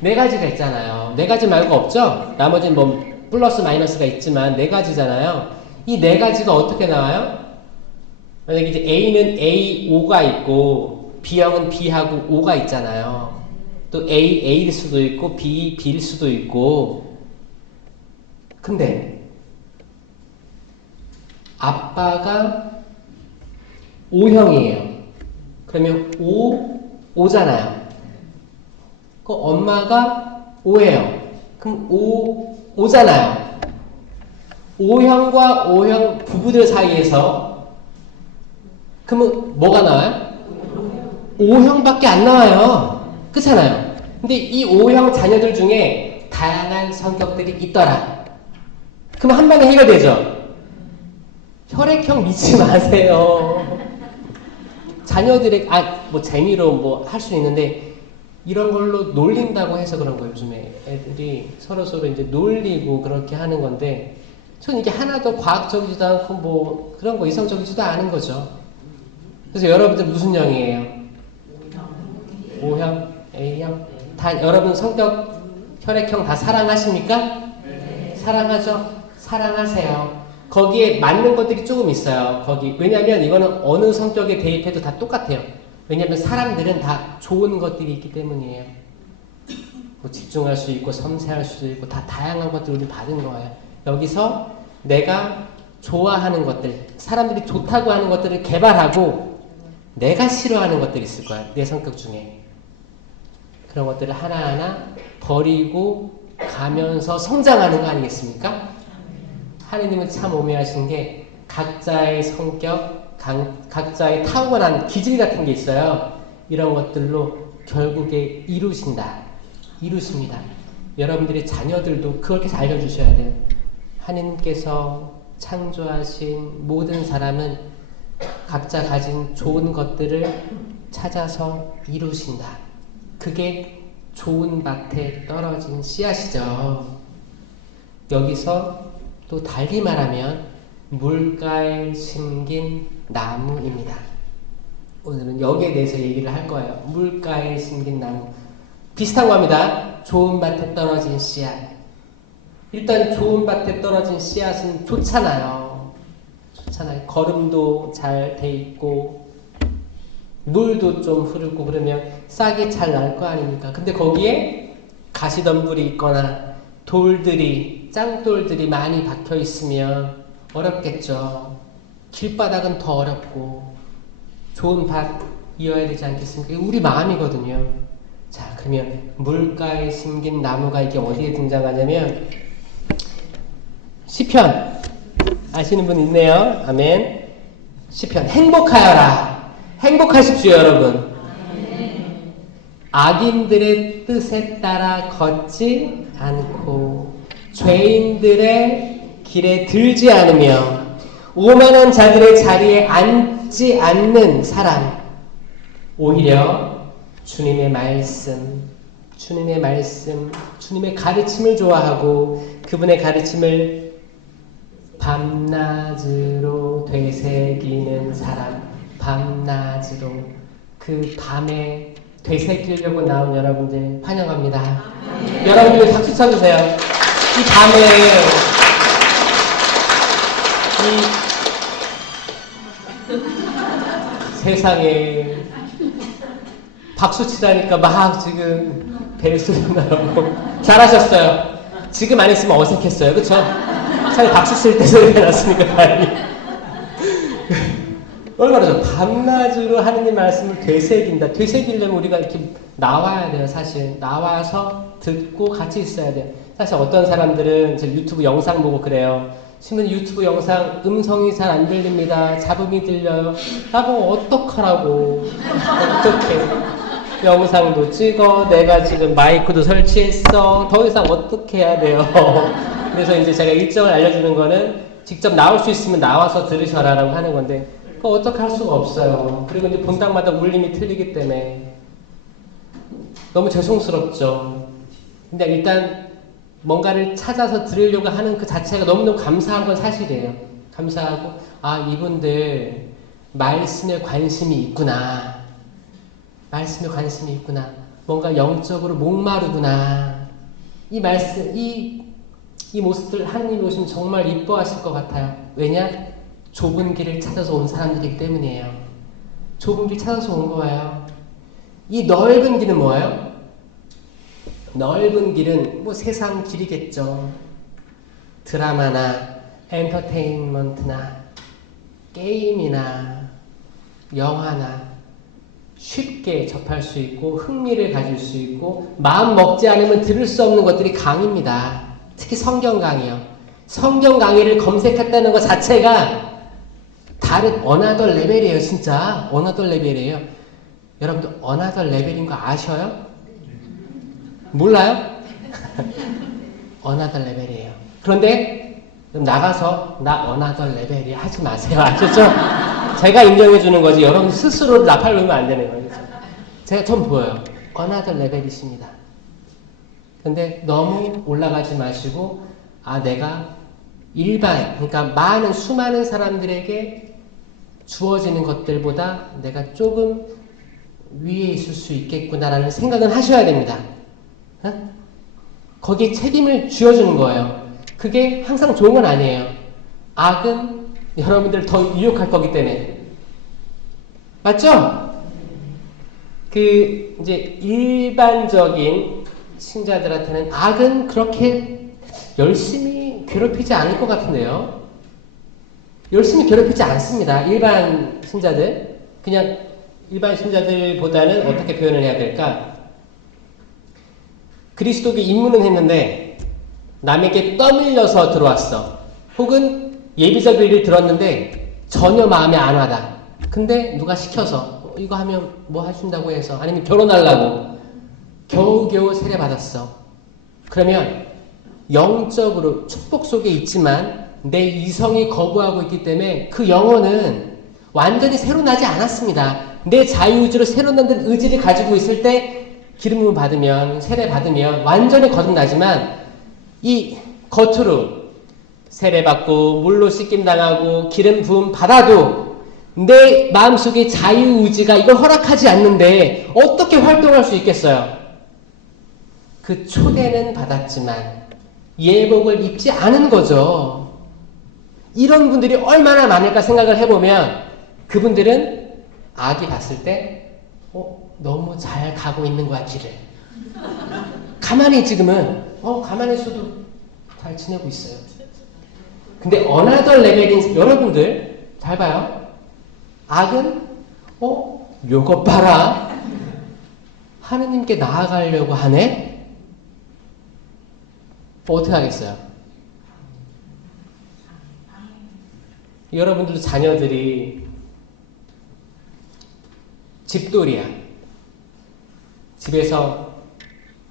네 가지가 있잖아요. 네 가지 말고 없죠? 나머지는 플러스 마이너스가 있지만 네 가지잖아요. 이 네 가지가 어떻게 나와요? 만약에 이제 A는 A5가 있고 B형은 B하고 O가 있잖아요. 또 A일 수도 있고 B일 수도 있고. 근데 아빠가 O형이에요. 그러면 O잖아요. 그 엄마가 O예요. 그럼 O잖아요. O형과 O형 부부들 사이에서 그러면 뭐가 나와요? O형밖에 안 나와요. 그렇잖아요. 근데 이 O형 자녀들 중에 다양한 성격들이 있더라. 그럼 한 방에 해결되죠? 혈액형 믿지 마세요. 자녀들의 뭐 재미로 뭐 할 수는 있는데 이런 걸로 놀린다고 해서 그런 거예요. 요즘에 애들이 서로 이제 놀리고 그렇게 하는 건데 전 이게 하나도 과학적이지도 않고 뭐 그런 거 이성적이지도 않은 거죠. 그래서 여러분들 무슨 형이에요? O형, A형 다 여러분 성격 혈액형 다 사랑하십니까? 네. 사랑하죠? 사랑하세요. 거기에 맞는 것들이 조금 있어요. 왜냐면 이거는 어느 성격에 대입해도 다 똑같아요. 왜냐면 사람들은 다 좋은 것들이 있기 때문이에요. 뭐 집중할 수 있고 섬세할 수도 있고 다 다양한 것들을 우리 받은 거예요. 여기서 내가 좋아하는 것들, 사람들이 좋다고 하는 것들을 개발하고 내가 싫어하는 것들이 있을 거야. 내 성격 중에. 그런 것들을 하나하나 버리고 가면서 성장하는 거 아니겠습니까? 하느님은 참 오묘하신 게 각자의 성격, 각자의 타고난 기질 같은 게 있어요. 이런 것들로 결국에 이루십니다. 여러분들의 자녀들도 그렇게 알려주셔야 돼요. 하느님께서 창조하신 모든 사람은 각자 가진 좋은 것들을 찾아서 이루신다. 그게 좋은 밭에 떨어진 씨앗이죠. 여기서 또 달리 말하면 물가에 심긴 나무입니다. 오늘은 여기에 대해서 얘기를 할 거예요. 물가에 심긴 나무. 비슷한 겁니다. 좋은 밭에 떨어진 씨앗. 일단 좋은 밭에 떨어진 씨앗은 좋잖아요. 걸음도 잘 돼 있고 물도 좀 흐르고 그러면 싹이 잘 날 거 아닙니까? 근데 거기에 가시덤불이 있거나 짱돌들이 많이 박혀 있으면 어렵겠죠. 길바닥은 더 어렵고 좋은 밭이어야 되지 않겠습니까? 우리 마음이거든요. 자, 그러면 물가에 심긴 나무가 이게 어디에 등장하냐면 시편 아시는 분 있네요. 아멘. 시편 행복하여라. 행복하십시오, 여러분. 악인들의 뜻에 따라 걷지 않고 죄인들의 길에 들지 않으며 오만한 자들의 자리에 앉지 않는 사람. 오히려 주님의 말씀, 주님의 가르침을 좋아하고 그분의 가르침을 밤낮으로 되새기는 사람. 밤낮으로 그 밤에 되새기려고 나온 여러분들 환영합니다. 여러분들 박수 쳐주세요. 이 밤에 세상에 박수 치라니까 막 지금 벨소리 나고 잘하셨어요. 지금 안 했으면 어색했어요. 그쵸? 차라리 박수 칠 때 소리가 났으니까 다행히. 얼마나 좋아. 밤낮으로 하느님 말씀을 되새긴다. 되새기려면 우리가 이렇게 나와야 돼요. 사실 나와서 듣고 같이 있어야 돼요. 사실 어떤 사람들은 제 유튜브 영상 보고 그래요. 신부님 유튜브 영상 음성이 잘 안 들립니다. 잡음이 들려요. 나보고 어떡하라고. 어떡해. 영상도 찍어. 내가 지금 마이크도 설치했어. 더 이상 어떻게 해야 돼요. 그래서 이제 제가 일정을 알려주는 거는 직접 나올 수 있으면 나와서 들으셔라라고 하는 건데 그거 어떻게 할 수가 없어요. 그리고 이제 본당마다 울림이 틀리기 때문에 너무 죄송스럽죠. 근데 일단 뭔가를 찾아서 들으려고 하는 그 자체가 너무너무 감사한 건 사실이에요. 감사하고 이분들 말씀에 관심이 있구나. 뭔가 영적으로 목마르구나. 이 말씀, 이 모습들 하느님이 오시면 정말 이뻐하실 것 같아요. 왜냐? 좁은 길을 찾아서 온 사람들이기 때문이에요. 좁은 길 찾아서 온 거예요. 이 넓은 길은 뭐예요? 넓은 길은 뭐 세상 길이겠죠. 드라마나 엔터테인먼트나 게임이나 영화나 쉽게 접할 수 있고 흥미를 가질 수 있고 마음 먹지 않으면 들을 수 없는 것들이 강의입니다. 특히 성경 강의요. 성경 강의를 검색했다는 것 자체가 다른 어나더 레벨이에요. 진짜 어나더 레벨이에요. 여러분들 어나더 레벨인 거 아셔요? 몰라요? 어나더 레벨이에요. 그런데 나가서 나 어나더 레벨이 하지 마세요. 아셨죠? 제가 인정해 주는 거지 여러분 스스로를 나팔르면 안 되는 거예요. 제가 좀 보여요. 어나더 레벨이십니다. 근데 너무 올라가지 마시고 내가 일반 그러니까 많은 수많은 사람들에게 주어지는 것들보다 내가 조금 위에 있을 수 있겠구나라는 생각은 하셔야 됩니다. 거기에 책임을 쥐어주는 거예요. 그게 항상 좋은 건 아니에요. 악은 여러분들 더 유혹할 거기 때문에. 맞죠? 이제 일반적인 신자들한테는 악은 그렇게 열심히 괴롭히지 않을 것 같은데요. 열심히 괴롭히지 않습니다. 일반 신자들. 그냥 일반 신자들보다는 어떻게 표현을 해야 될까? 그리스도께 입문은 했는데 남에게 떠밀려서 들어왔어. 혹은 예비적 일을 들었는데 전혀 마음에 안 와다. 근데 누가 시켜서 이거 하면 뭐 해준다고 해서 아니면 결혼하려고 겨우겨우 세례받았어. 그러면 영적으로 축복 속에 있지만 내 이성이 거부하고 있기 때문에 그 영혼은 완전히 새로 나지 않았습니다. 내 자유의지로 새로 만든 의지를 가지고 있을 때 기름을 받으면 세례 받으면 완전히 거듭나지만 이 겉으로 세례 받고 물로 씻김 당하고 기름 부음 받아도 내 마음속에 자유의지가 이걸 허락하지 않는데 어떻게 활동할 수 있겠어요? 그 초대는 받았지만 예복을 입지 않은 거죠. 이런 분들이 얼마나 많을까 생각을 해보면 그분들은 악이 봤을 때 너무 잘 가고 있는 거야 길을. 가만히 지금은 가만히 있어도 잘 지내고 있어요. 근데 어나더 레벨인 여러분들 잘 봐요. 악은 요것 봐라. 하느님께 나아가려고 하네. 어떻게 하겠어요? 여러분들도 자녀들이 집돌이야. 집에서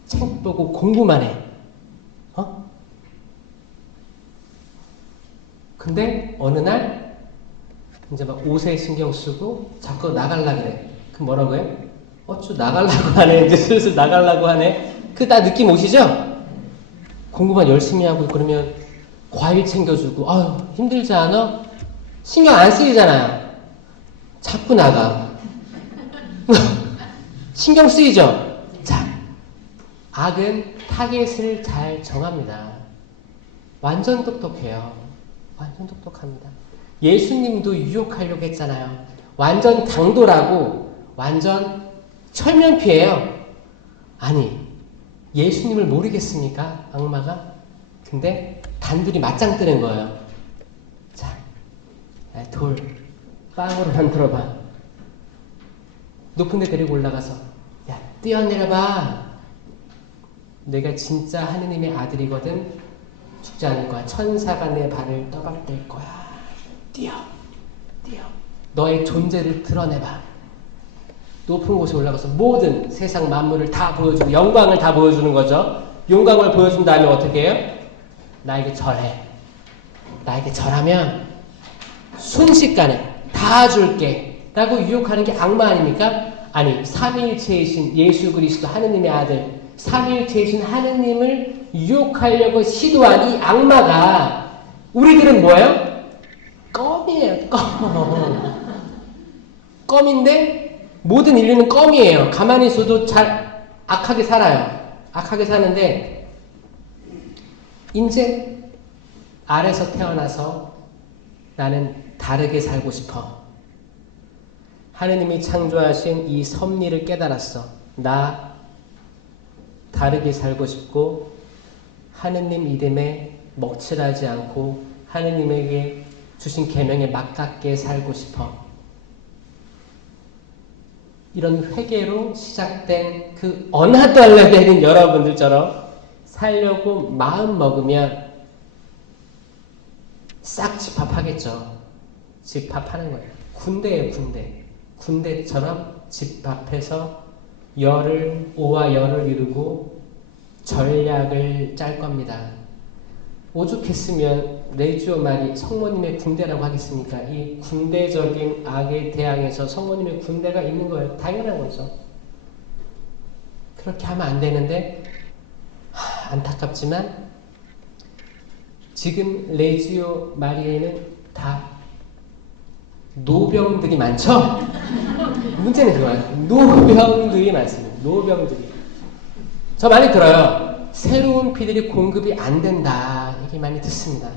책 보고 공부만 해. 근데 어느 날 이제 막 옷에 신경 쓰고 자꾸 나갈라 그래. 그럼 뭐라고 해? 어쭈 나가려고 하네. 이제 슬슬 나가려고 하네. 다 느낌 오시죠? 공부만 열심히 하고 그러면 과일 챙겨주고 힘들지 않아? 신경 안 쓰이잖아요. 자꾸 나가. 신경 쓰이죠? 자, 악은 타겟을 잘 정합니다. 완전 똑똑해요. 완전 똑똑합니다. 예수님도 유혹하려고 했잖아요. 완전 당돌하고 완전 철면피예요. 아니, 예수님을 모르겠습니까? 악마가? 근데 단둘이 맞짱 뜨는 거예요. 자, 돌 빵으로 만들어봐. 높은 데 데리고 올라가서 뛰어내려봐. 내가 진짜 하느님의 아들이거든. 죽지 않을 거야. 천사가 내 발을 떠받들 거야. 뛰어. 너의 존재를 드러내봐. 높은 곳에 올라가서 모든 세상 만물을 다 보여주고 영광을 다 보여주는 거죠. 영광을 보여준 다음에 어떻게 해요? 나에게 절해. 나에게 절하면 순식간에 다 줄게 라고 유혹하는 게 악마 아닙니까? 아니, 삼위일체이신 예수 그리스도 하느님의 아들, 삼위일체이신 하느님을 유혹하려고 시도한 이 악마가 우리들은 뭐예요? 껌이에요. 껌인데 모든 인류는 껌이에요. 가만히 있어도 잘 악하게 살아요. 악하게 사는데 이제 아래서 태어나서 나는 다르게 살고 싶어. 하느님이 창조하신 이 섭리를 깨달았어. 나 다르게 살고 싶고 하느님 이름에 먹칠하지 않고 하느님에게 주신 계명에 맞게 살고 싶어. 이런 회개로 시작된 그 어나덜 되는 여러분들처럼 살려고 마음 먹으면 싹 집합하겠죠. 집합하는 거예요. 군대예요, 군대. 군대처럼 집합해서 오와 열을 이루고 전략을 짤 겁니다. 오죽했으면 레지오 말이 성모님의 군대라고 하겠습니까? 이 군대적인 악에 대항해서 성모님의 군대가 있는 거예요. 당연한 거죠. 그렇게 하면 안 되는데 안타깝지만 지금 레지오 마리에는 다 노병들이 많죠? 문제는 그거예요. 노병들이 많습니다. 노병들이. 저 많이 들어요. 새로운 피들이 공급이 안 된다. 얘기 많이 듣습니다.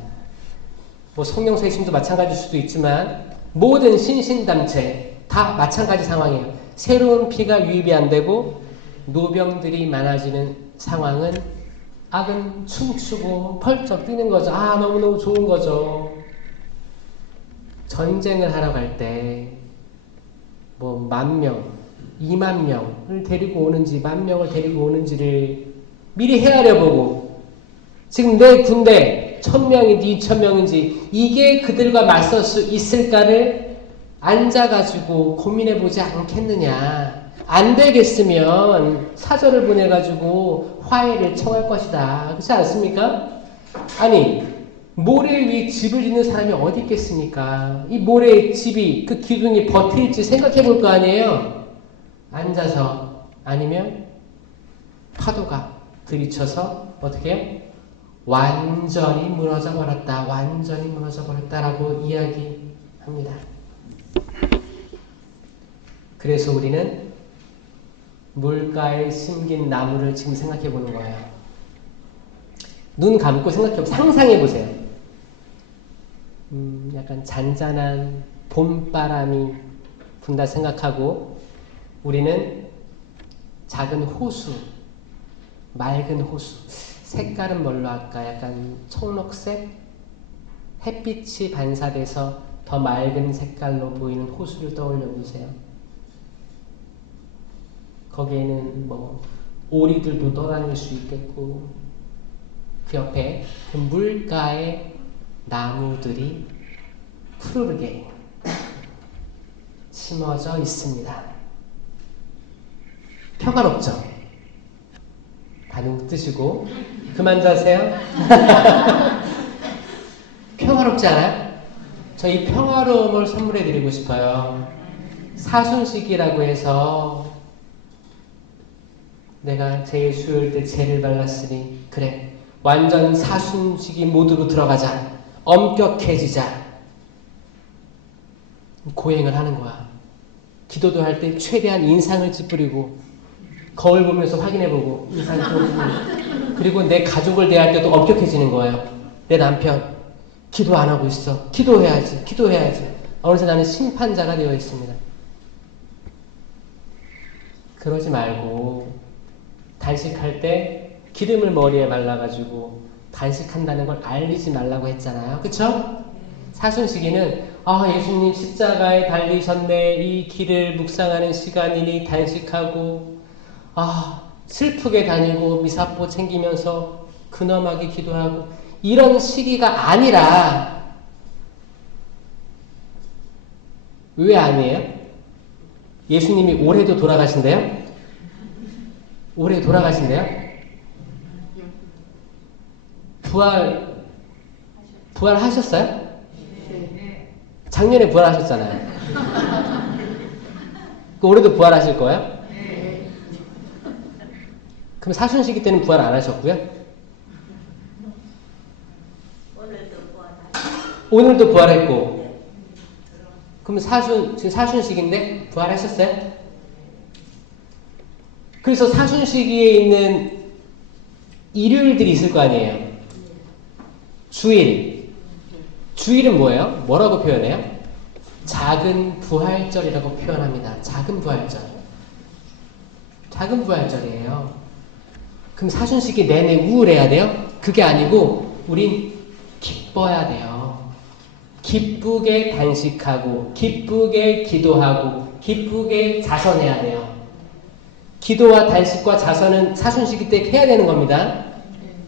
뭐 성령세심도 마찬가지일 수도 있지만 모든 신신단체 다 마찬가지 상황이에요. 새로운 피가 유입이 안 되고 노병들이 많아지는 상황은 악은 춤추고 펄쩍 뛰는 거죠. 아, 너무너무 좋은 거죠. 전쟁을 하러 갈 때 뭐 10,000명, 20,000명을 데리고 오는지 10,000명을 데리고 오는지를 미리 헤아려 보고 지금 내 군대 1,000명인지 2,000명인지 이게 그들과 맞설 수 있을까를 앉아가지고 고민해 보지 않겠느냐. 안 되겠으면 사절을 보내가지고 화해를 청할 것이다. 그렇지 않습니까? 아니 모래 위에 집을 짓는 사람이 어디 있겠습니까? 이 모래 집이 그 기둥이 버틸지 생각해 볼 거 아니에요? 앉아서 아니면 파도가 들이쳐서 어떻게 해요? 완전히 무너져 버렸다. 완전히 무너져 버렸다라고 이야기합니다. 그래서 우리는 물가에 심긴 나무를 지금 생각해 보는 거예요. 눈 감고 생각해, 상상해 보세요. 약간 잔잔한 봄바람이 분다 생각하고 우리는 작은 호수, 맑은 호수, 색깔은 뭘로 할까? 약간 청록색? 햇빛이 반사돼서 더 맑은 색깔로 보이는 호수를 떠올려 보세요. 거기에는 뭐 오리들도 떠다닐 수 있겠고 그 옆에 그 물가에 나무들이 푸르르게 심어져 있습니다. 평화롭죠? 다 눈 뜨시고 그만 자세요. 평화롭지 않아요? 저 이 평화로움을 선물해 드리고 싶어요. 사순식이라고 해서 내가 제일 수요일 때 죄를 발랐으니 그래 완전 사순식이 모드로 들어가자. 엄격해지자. 고행을 하는 거야. 기도도 할 때 최대한 인상을 찌푸리고 거울 보면서 확인해보고 인상을 찌푸리고 그리고 내 가족을 대할 때도 엄격해지는 거예요. 내 남편 기도 안 하고 있어. 기도해야지. 기도해야지. 어느새 나는 심판자가 되어 있습니다. 그러지 말고 단식할 때 기름을 머리에 발라가지고 단식한다는 걸 알리지 말라고 했잖아요. 그쵸? 사순시기는 예수님 십자가에 달리셨네. 이 길을 묵상하는 시간이니 단식하고 슬프게 다니고 미사포 챙기면서 근엄하게 기도하고 이런 시기가 아니라 왜 아니에요? 예수님이 올해도 돌아가신대요? 올해 돌아가신대요? 부활하셨어요? 작년에 부활하셨잖아요. 올해도 부활하실 거예요? 그럼 사순시기 때는 부활 안 하셨고요? 오늘도 부활했고. 그럼 지금 사순시기인데 부활하셨어요? 그래서 사순시기에 있는 일요일들이 있을 거 아니에요. 주일, 주일은 뭐예요? 뭐라고 표현해요? 작은 부활절이라고 표현합니다. 작은 부활절. 작은 부활절이에요. 그럼 사순식이 내내 우울해야 돼요? 그게 아니고 우린 기뻐야 돼요. 기쁘게 단식하고 기쁘게 기도하고 기쁘게 자선해야 돼요. 기도와 단식과 자선은 사순식이 때 해야 되는 겁니다.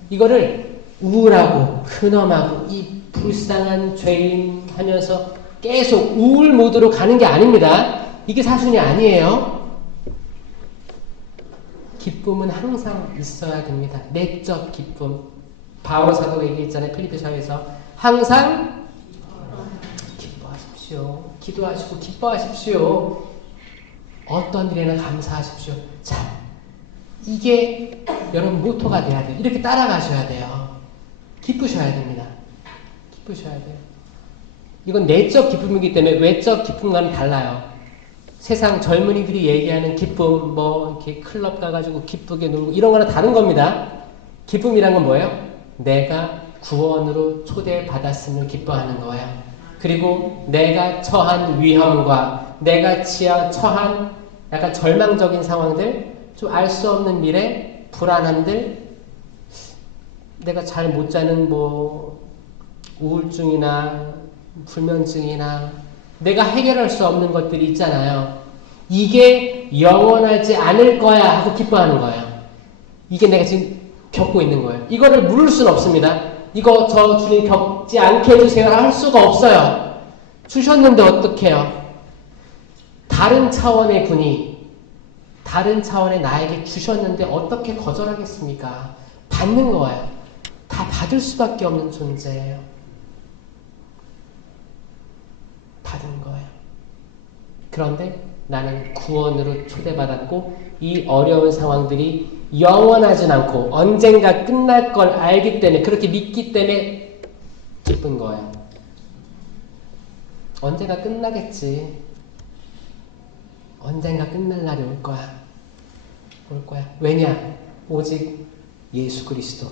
이거를 우울하고 근엄하고 이 불쌍한 죄인 하면서 계속 우울 모드로 가는 게 아닙니다. 이게 사순이 아니에요. 기쁨은 항상 있어야 됩니다. 내적 기쁨. 바울 사도가 얘기했잖아요. 필리피서에서 항상 기뻐하십시오. 기도하시고 기뻐하십시오. 어떤 일에나 감사하십시오. 자, 이게 여러분 모토가 돼야 돼요. 이렇게 따라가셔야 돼요. 기쁘셔야 됩니다. 기쁘셔야 돼요. 이건 내적 기쁨이기 때문에 외적 기쁨과는 달라요. 세상 젊은이들이 얘기하는 기쁨, 뭐 이렇게 클럽 가가지고 기쁘게 놀고 이런 거랑 다른 겁니다. 기쁨이란 건 뭐예요? 내가 구원으로 초대받았음을 기뻐하는 거예요. 그리고 내가 처한 위험과 내가 처한 약간 절망적인 상황들, 좀 알 수 없는 미래, 불안함들, 내가 잘 못 자는 뭐 우울증이나 불면증이나 내가 해결할 수 없는 것들이 있잖아요. 이게 영원하지 않을 거야 하고 기뻐하는 거예요. 이게 내가 지금 겪고 있는 거예요. 이거를 물을 수는 없습니다. 이거 저 주님 겪지 않게 해주세요 할 수가 없어요. 주셨는데 어떡해요? 다른 차원의 분이 다른 차원의 나에게 주셨는데 어떻게 거절하겠습니까? 받는 거예요. 다 받을 수밖에 없는 존재예요. 받은 거예요. 그런데 나는 구원으로 초대받았고 이 어려운 상황들이 영원하진 않고 언젠가 끝날 걸 알기 때문에 그렇게 믿기 때문에 기쁜 거예요. 언젠가 끝나겠지. 언젠가 끝날 날이 올 거야. 올 거야. 왜냐? 오직 예수 그리스도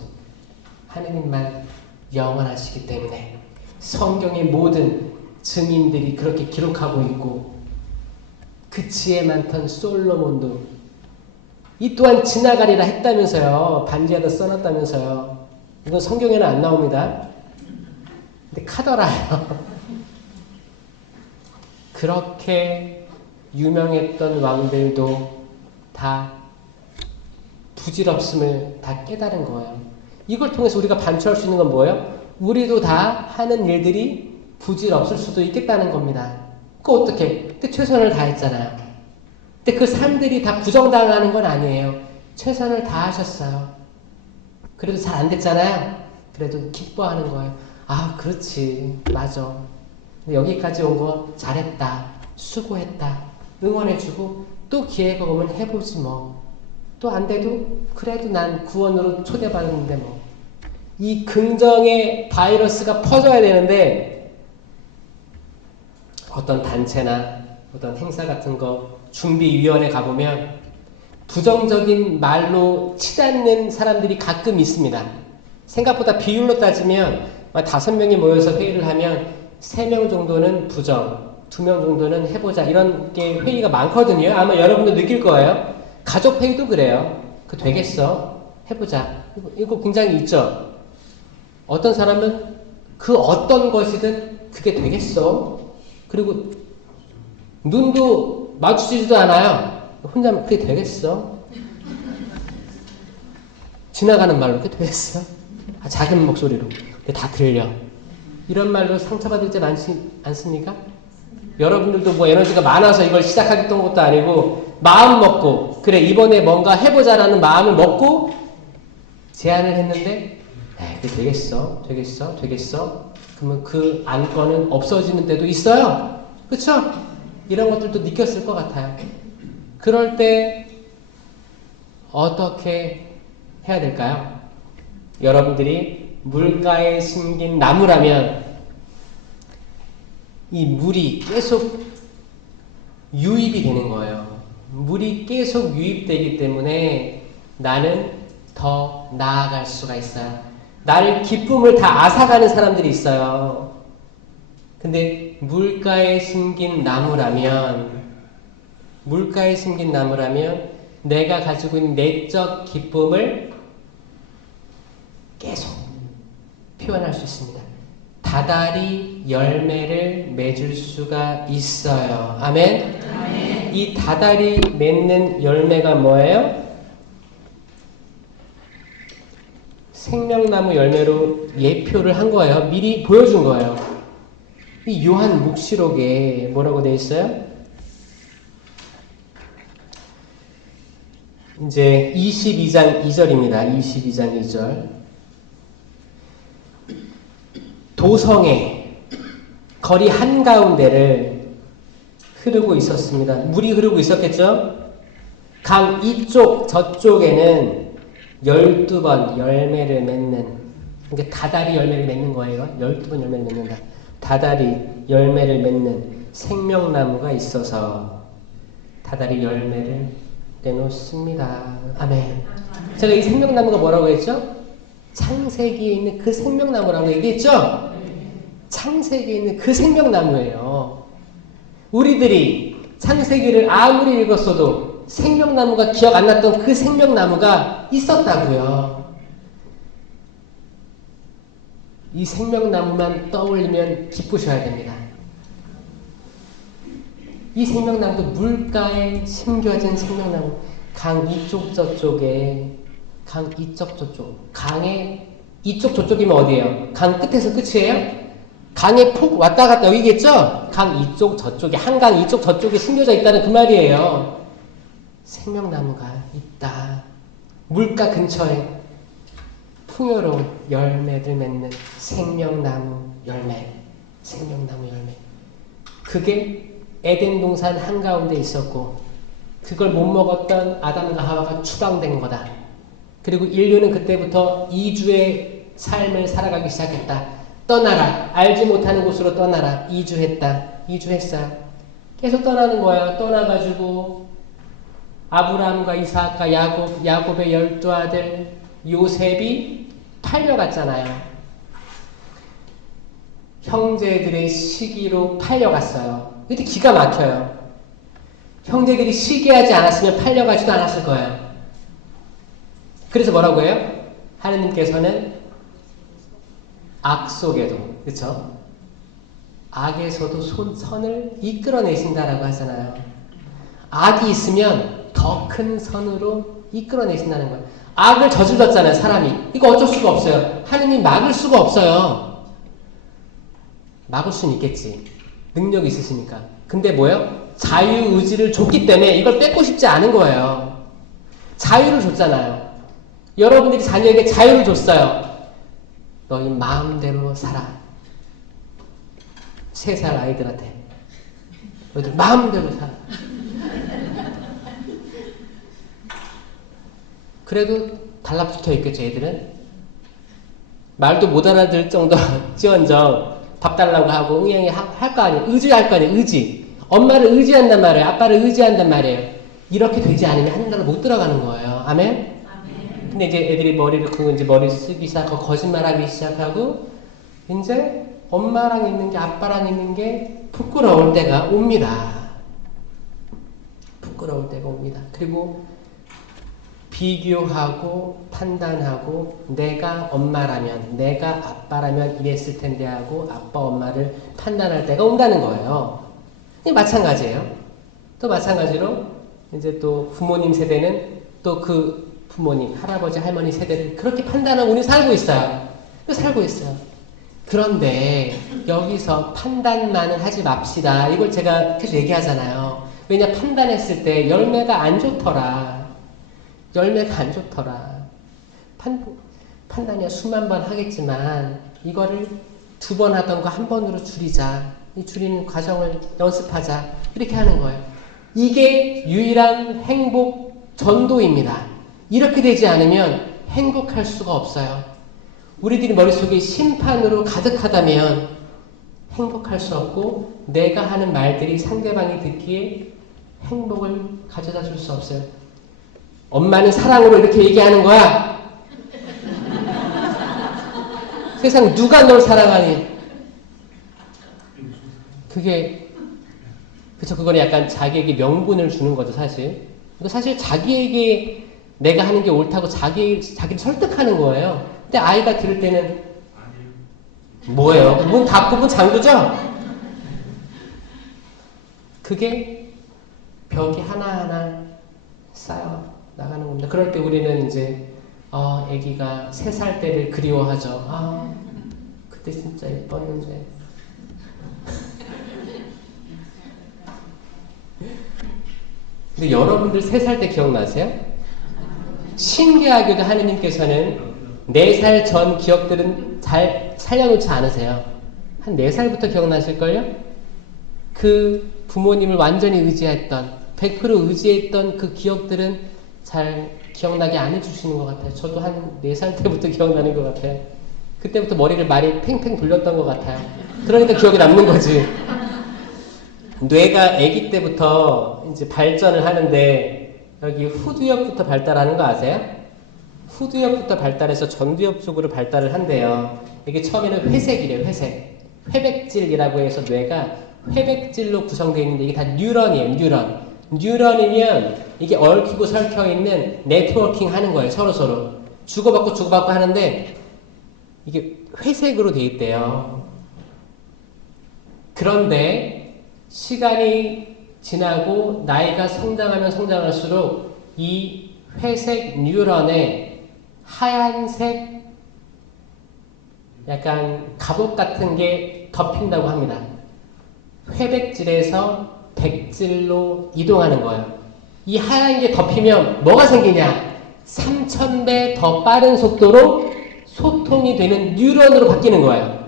하느님만 영원하시기 때문에 성경의 모든 증인들이 그렇게 기록하고 있고 그 지혜 많던 솔로몬도 이 또한 지나가리라 했다면서요. 반지에다 써놨다면서요. 이건 성경에는 안 나옵니다. 근데 카더라요. 그렇게 유명했던 왕들도 다 부질없음을 다 깨달은 거예요. 이걸 통해서 우리가 반추할 수 있는 건 뭐예요? 우리도 다 하는 일들이 부질없을 수도 있겠다는 겁니다. 그거 어떻게? 그때 최선을 다했잖아요. 근데 그 삶들이 다 부정당하는 건 아니에요. 최선을 다하셨어요. 그래도 잘 안 됐잖아요. 그래도 기뻐하는 거예요. 아, 그렇지. 맞아. 근데 여기까지 온 거 잘했다. 수고했다. 응원해주고 또 기회가 오면 해보지 뭐. 또 안 돼도 그래도 난 구원으로 초대받았는데 뭐. 이 긍정의 바이러스가 퍼져야 되는데 어떤 단체나 어떤 행사 같은 거 준비위원회 가보면 부정적인 말로 치닫는 사람들이 가끔 있습니다. 생각보다 비율로 따지면 5명이 모여서 회의를 하면 3명 정도는 부정, 2명 정도는 해보자 이런 게 회의가 많거든요. 아마 여러분도 느낄 거예요. 가족 회의도 그래요. 그 되겠어? 해보자. 이거 굉장히 있죠. 어떤 사람은 그 어떤 것이든 그게 되겠어. 그리고 눈도 마주치지도 않아요. 혼자 그게 되겠어? 지나가는 말로 그게 되겠어? 작은 목소리로. 근데 다 들려. 이런 말로 상처받을 때 많지 않습니까? 여러분들도 뭐 에너지가 많아서 이걸 시작하겠던 것도 아니고 마음 먹고 그래 이번에 뭔가 해보자라는 마음을 먹고 제안을 했는데 그게 되겠어? 되겠어? 되겠어? 그러면 그 안건은 없어지는 때도 있어요. 그쵸? 이런 것들도 느꼈을 것 같아요. 그럴 때 어떻게 해야 될까요? 여러분들이 물가에 심긴 나무라면 이 물이 계속 유입이 되는 거예요. 물이 계속 유입되기 때문에 나는 더 나아갈 수가 있어요. 나를 기쁨을 다 앗아가는 사람들이 있어요. 근데 물가에 심긴 나무라면 내가 가지고 있는 내적 기쁨을 계속 표현할 수 있습니다. 다달이 열매를 맺을 수가 있어요. 아멘? 아멘. 이 다달이 맺는 열매가 뭐예요? 생명나무 열매로 예표를 한 거예요. 미리 보여준 거예요. 이 요한 묵시록에 뭐라고 되어 있어요? 이제 22장 2절입니다. 22장 2절. 도성의 거리 한가운데를 흐르고 있었습니다. 물이 흐르고 있었겠죠? 강 이쪽 저쪽에는 12번 열매를 맺는, 그러니까 다달이 열매를 맺는 거예요. 12번 열매를 맺는다. 다달이 열매를 맺는 생명나무가 있어서 다달이 열매를 내놓습니다. 아멘. 제가 이 생명나무가 뭐라고 했죠? 창세기에 있는 그 생명나무라고 얘기했죠? 창세기에 있는 그 생명나무예요. 우리들이 창세기를 아무리 읽었어도 생명나무가 기억 안 났던 그 생명나무가 있었다고요. 이 생명나무만 떠올리면 기쁘셔야 됩니다. 이 생명나무도 물가에 심겨진 생명나무. 강 이쪽 저쪽에, 강 이쪽 저쪽. 강의 이쪽 저쪽이면 어디예요? 강 끝에서 끝이에요? 강에 폭 왔다 갔다 여기겠죠? 강 이쪽 저쪽에, 한강 이쪽 저쪽에 심겨져 있다는 그 말이에요. 생명나무가 있다. 물가 근처에 풍요로운 열매들 맺는 생명나무 열매. 생명나무 열매. 그게 에덴 동산 한가운데 있었고 그걸 못 먹었던 아담과 하와가 추방된 거다. 그리고 인류는 그때부터 이주의 삶을 살아가기 시작했다. 떠나라. 알지 못하는 곳으로 떠나라. 이주했어요. 계속 떠나는 거예요. 떠나가지고 아브라함과 이삭과 야곱의 12아들 요셉이 팔려갔잖아요. 형제들의 시기로 팔려갔어요. 근데 기가 막혀요. 형제들이 시기하지 않았으면 팔려가지도 않았을 거예요. 그래서 뭐라고 해요? 하느님께서는 악 속에도, 그렇죠? 악에서도 선을 이끌어내신다라고 하잖아요. 악이 있으면 더 큰 선으로 이끌어내신다는 거예요. 악을 저질렀잖아요, 사람이. 이거 어쩔 수가 없어요. 하느님 막을 수가 없어요. 막을 수는 있겠지. 능력이 있으시니까. 근데 뭐예요? 자유의지를 줬기 때문에 이걸 뺏고 싶지 않은 거예요. 자유를 줬잖아요. 여러분들이 자녀에게 자유를 줬어요. 너희 마음대로 살아. 3살 아이들한테. 너희들 마음대로 살아. 그래도 달라붙어 있겠죠, 애들은? 말도 못 알아들 정도지언정 밥 달라고 하고 응애응애 할 거 아니에요. 의지할 거 아니에요. 의지. 엄마를 의지한단 말이에요. 아빠를 의지한단 말이에요. 이렇게 되지 않으면 하늘나라 못 들어가는 거예요. 아멘? 아멘. 근데 이제 애들이 머리를 긁고 이제 머리 쓰기 시작하고 거짓말하기 시작하고 이제 엄마랑 있는 게 아빠랑 있는 게 부끄러울 때가 옵니다. 부끄러울 때가 옵니다. 그리고 비교하고 판단하고 내가 엄마라면 내가 아빠라면 이랬을 텐데 하고 아빠 엄마를 판단할 때가 온다는 거예요. 마찬가지예요. 또 마찬가지로 이제 또 부모님 세대는 또 그 부모님 할아버지 할머니 세대를 그렇게 판단하고 우리 살고 있어요. 그런데 여기서 판단만은 하지 맙시다. 이걸 제가 계속 얘기하잖아요. 왜냐 판단했을 때 열매가 안 좋더라. 판단이야 수만 번 하겠지만 이거를 2번 하던 거 1번으로 줄이자. 이 줄이는 과정을 연습하자. 이렇게 하는 거예요. 이게 유일한 행복 전도입니다. 이렇게 되지 않으면 행복할 수가 없어요. 우리들이 머릿속에 심판으로 가득하다면 행복할 수 없고 내가 하는 말들이 상대방이 듣기에 행복을 가져다 줄 수 없어요. 엄마는 사랑으로 이렇게 얘기하는 거야. 세상 누가 널 사랑하니? 그게 그쵸, 그거는 약간 자기에게 명분을 주는 거죠, 사실. 이거 사실 자기에게 내가 하는 게 옳다고 자기를 설득하는 거예요. 근데 아이가 들을 때는 뭐예요? 문 닫고 문 잠그죠? 그게 벽이 하나하나 쌓여 나가는 겁니다. 그럴 때 우리는 이제 아기가 3살 때를 그리워하죠. 그때 진짜 예뻤는데. 근데 여러분들 3살 때 기억나세요? 신기하게도 하느님께서는 4살 전 기억들은 잘 살려놓지 않으세요. 한 4살부터 기억나실걸요? 그 부모님을 완전히 의지했던 100% 의지했던 그 기억들은 잘 기억나게 안 해주시는 것 같아요. 저도 한 4살 때부터 기억나는 것 같아요. 그때부터 머리를 많이 팽팽 돌렸던 것 같아요. 그러니까 기억이 남는 거지. 뇌가 아기 때부터 이제 발전을 하는데 여기 후두엽부터 발달하는 거 아세요? 후두엽부터 발달해서 전두엽 쪽으로 발달을 한대요. 이게 처음에는 회색이래요. 회색. 회백질이라고 해서 뇌가 회백질로 구성되어 있는데 이게 다 뉴런이에요. 뉴런이면 이게 얽히고 설켜 있는 네트워킹 하는 거예요. 서로서로. 주고받고 하는데 이게 회색으로 돼 있대요. 그런데 시간이 지나고 나이가 성장하면 성장할수록 이 회색 뉴런에 하얀색 약간 갑옷 같은 게 덮인다고 합니다. 회백질에서 백질로 이동하는 거예요. 이 하얀 게 덮이면 뭐가 생기냐? 3000배 더 빠른 속도로 소통이 되는 뉴런으로 바뀌는 거예요.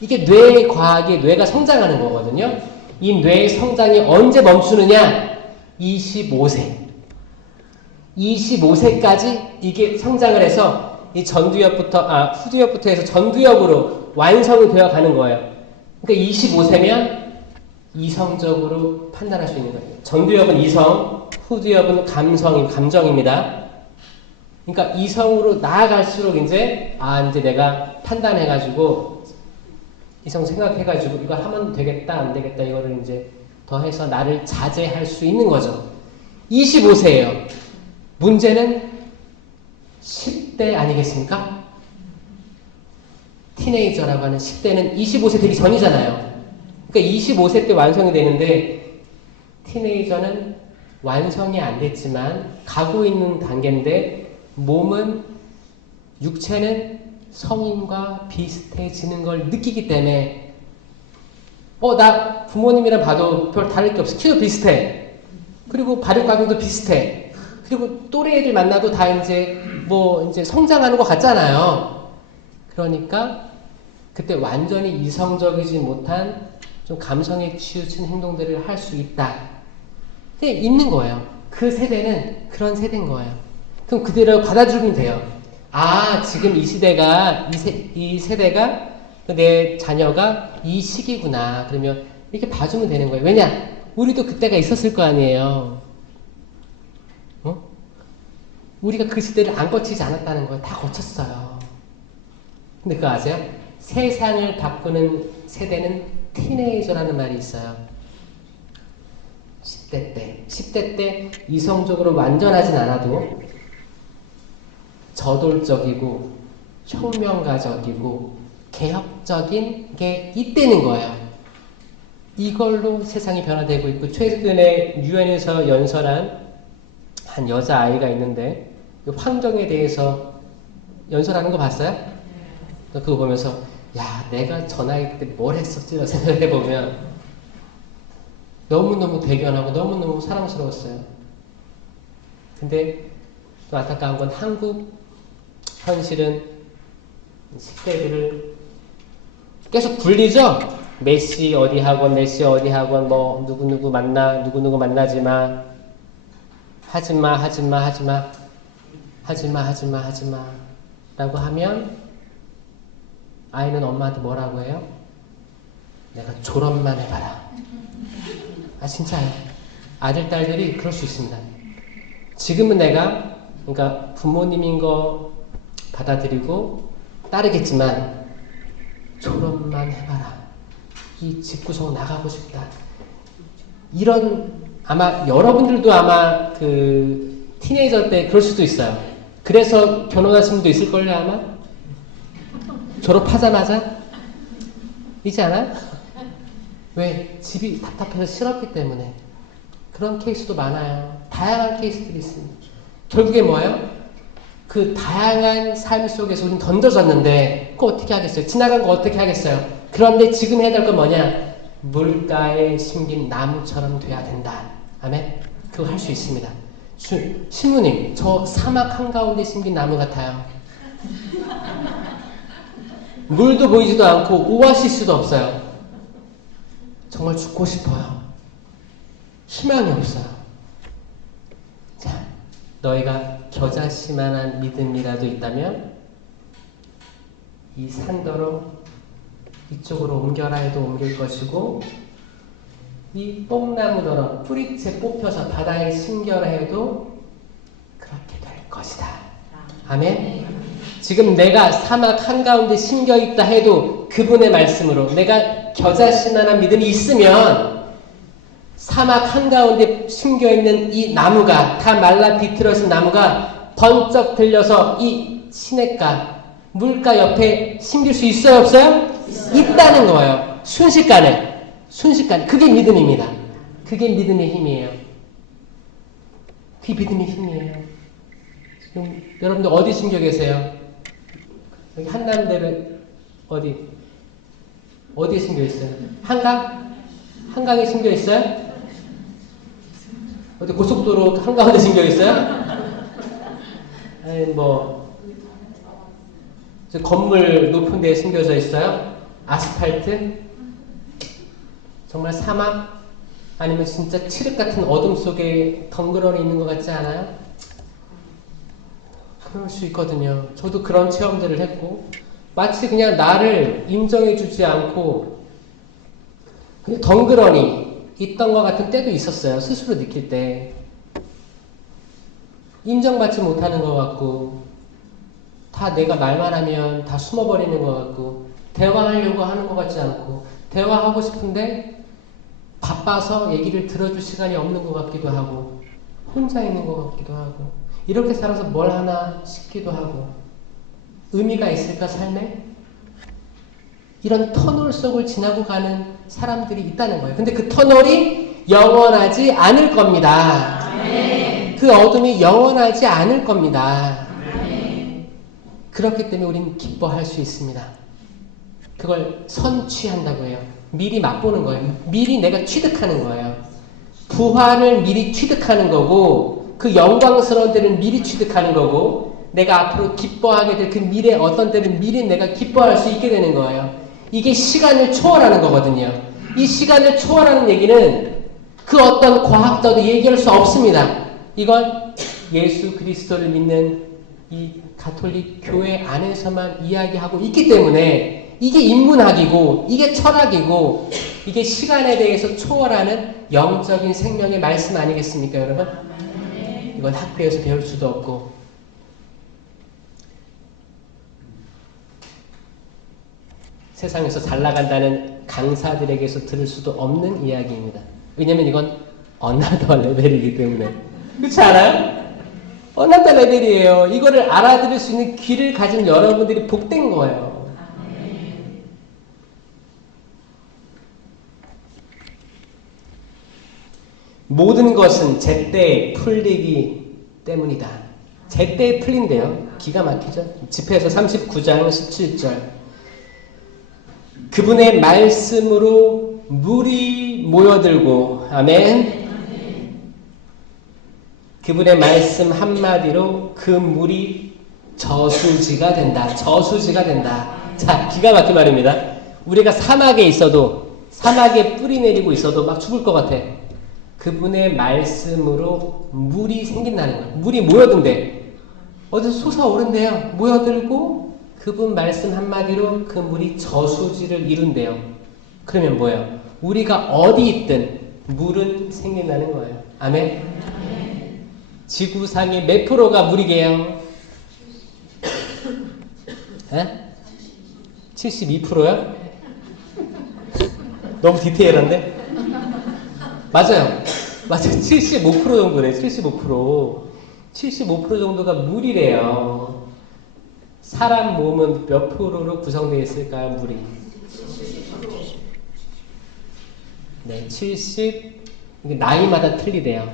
이게 뇌의 과학이 뇌가 성장하는 거거든요. 이 뇌의 성장이 언제 멈추느냐? 25세. 25세까지 이게 성장을 해서 이 후두엽부터 해서 전두엽으로 완성이 되어 가는 거예요. 그러니까 25세면 이성적으로 판단할 수 있는 거예요. 전두엽은 이성, 후두엽은 감정입니다. 그러니까 이성으로 나아갈수록 이제 내가 판단해가지고 이성 생각해가지고 이걸 하면 되겠다 안 되겠다 이거를 이제 더해서 나를 자제할 수 있는 거죠. 25세예요. 문제는 10대 아니겠습니까? 티네이저라고 하는 10대는 25세 되기 전이잖아요. 그러니까 25세 때 완성이 되는데 티네이저는 완성이 안 됐지만 가고 있는 단계인데 몸은 육체는 성인과 비슷해지는 걸 느끼기 때문에 나 부모님이랑 봐도 별 다를 게 없어. 키도 비슷해. 그리고 발육과정도 비슷해. 그리고 또래 애들 만나도 다 이제 성장하는 것 같잖아요. 그러니까 그때 완전히 이성적이지 못한 좀 감성에 치우친 행동들을 할 수 있다. 근데 있는 거예요. 그 세대는 그런 세대인 거예요. 그럼 그대로 받아주면 돼요. 지금 이 시대가, 이 세대가, 내 자녀가 이 시기구나. 그러면 이렇게 봐주면 되는 거예요. 왜냐? 우리도 그때가 있었을 거 아니에요. 우리가 그 시대를 안 거치지 않았다는 거예요. 다 거쳤어요. 근데 그거 아세요? 세상을 바꾸는 세대는 티네이저라는 말이 있어요. 10대 때 이성적으로 완전하진 않아도 저돌적이고 혁명가적이고 개혁적인 게 있다는 거예요. 이걸로 세상이 변화되고 있고 최근에 유엔에서 연설한 한 여자아이가 있는데 환경에 대해서 연설하는 거 봤어요? 그거 보면서 내가 저 나이 때 뭘 했었지? 생각을 해보면 너무너무 대견하고 너무너무 사랑스러웠어요. 근데 또 안타까운 건 한국 현실은 10대들을 계속 굴리죠? 메시 어디 학원, 누구누구 만나, 누구누구 만나지 마. 하지마 라고 하면 아이는 엄마한테 뭐라고 해요? 내가 졸업만 해봐라. 진짜요. 아들, 딸들이 그럴 수 있습니다. 지금은 내가 그러니까 부모님인 거 받아들이고 따르겠지만 졸업만 해봐라. 이 집구석 나가고 싶다. 이런 아마 여러분들도 아마 그 티네이저 때 그럴 수도 있어요. 그래서 결혼하신 분도 있을걸요 아마? 졸업하자마자? 이지 않아? 왜? 집이 답답해서 싫었기 때문에. 그런 케이스도 많아요. 다양한 케이스들이 있습니다. 결국에 뭐예요? 그 다양한 삶 속에서 우리는 던져졌는데 그거 어떻게 하겠어요? 지나간 거 어떻게 하겠어요? 그런데 지금 해야 될 건 뭐냐? 물가에 심긴 나무처럼 돼야 된다. 아멘? 그거 할 수 있습니다. 신부님, 저 사막 한가운데 심긴 나무 같아요. 물도 보이지도 않고 오아시스도 없어요. 정말 죽고 싶어요. 희망이 없어요. 자, 너희가 겨자씨만한 믿음이라도 있다면 이 산더러 이쪽으로 옮겨라 해도 옮길 것이고 이 뽕나무더러 뿌리채 뽑혀서 바다에 심겨라 해도 그렇게 될 것이다. 아멘. 지금 내가 사막 한가운데 심겨있다 해도 그분의 말씀으로 내가 겨자씨만한 믿음이 있으면 사막 한가운데 심겨있는 이 나무가 다 말라 비틀어진 나무가 번쩍 들려서 이 시냇가 물가 옆에 심길 수 있어요 없어요? 있다는 거예요. 순식간에 그게 믿음입니다. 그게 믿음의 힘이에요. 그게 믿음의 힘이에요. 지금 여러분들 어디 심겨 계세요? 여기 한남대를 어디에 심겨 있어요? 한강에 심겨 있어요? 어디 고속도로 한가운데 심겨 있어요? 아니 건물 높은 데에 심겨져 있어요? 아스팔트? 정말 사막? 아니면 진짜 칠흑 같은 어둠 속에 덩그러니 있는 것 같지 않아요? 그럴 수 있거든요. 저도 그런 체험들을 했고 마치 그냥 나를 인정해주지 않고 그냥 덩그러니 있던 것 같은 때도 있었어요. 스스로 느낄 때. 인정받지 못하는 것 같고 다 내가 말만 하면 다 숨어버리는 것 같고 대화하려고 하는 것 같지 않고 대화하고 싶은데 바빠서 얘기를 들어줄 시간이 없는 것 같기도 하고 혼자 있는 것 같기도 하고 이렇게 살아서 뭘 하나 싶기도 하고 의미가 있을까 삶에? 이런 터널 속을 지나고 가는 사람들이 있다는 거예요. 근데 그 터널이 영원하지 않을 겁니다. 네. 그 어둠이 영원하지 않을 겁니다. 네. 그렇기 때문에 우리는 기뻐할 수 있습니다. 그걸 선취한다고 해요. 미리 맛보는 거예요. 미리 내가 취득하는 거예요. 부활을 미리 취득하는 거고 그 영광스러운 때를 미리 취득하는 거고 내가 앞으로 기뻐하게 될 그 미래 어떤 때는 미리 내가 기뻐할 수 있게 되는 거예요. 이게 시간을 초월하는 거거든요. 이 시간을 초월하는 얘기는 그 어떤 과학자도 얘기할 수 없습니다. 이건 예수 그리스도를 믿는 이 가톨릭 교회 안에서만 이야기하고 있기 때문에 이게 인문학이고 이게 철학이고 이게 시간에 대해서 초월하는 영적인 생명의 말씀 아니겠습니까, 여러분? 이건 학교에서 배울 수도 없고 세상에서 잘 나간다는 강사들에게서 들을 수도 없는 이야기입니다. 왜냐면 이건 어나더 레벨이기 때문에. 그렇지 않아요? 어나더 레벨이에요. 이거를 알아들을 수 있는 귀를 가진 여러분들이 복된 거예요. 모든 것은 제때에 풀리기 때문이다. 제때에 풀린대요. 기가 막히죠? 집회에서 39장 17절 그분의 말씀으로 물이 모여들고 아멘. 그분의 말씀 한마디로 그 물이 저수지가 된다. 저수지가 된다. 자, 기가 막힌 말입니다. 우리가 사막에 있어도 사막에 뿌리 내리고 있어도 막 죽을 것 같아. 그분의 말씀으로 물이 생긴다는 거예요. 물이 모여든대. 어디서 솟아오른대요. 모여들고 그분 말씀 한마디로 그 물이 저수지를 이룬대요. 그러면 뭐예요? 우리가 어디 있든 물은 생긴다는 거예요. 아멘? 지구상의 몇 프로가 물이게요? 72%요? 너무 디테일한데? 맞아요. 맞아요. 75% 정도래. 75%. 75% 정도가 물이래요. 사람 몸은 몇 프로로 구성되어 있을까요? 물이. 네, 70. 이게 나이마다 틀리대요.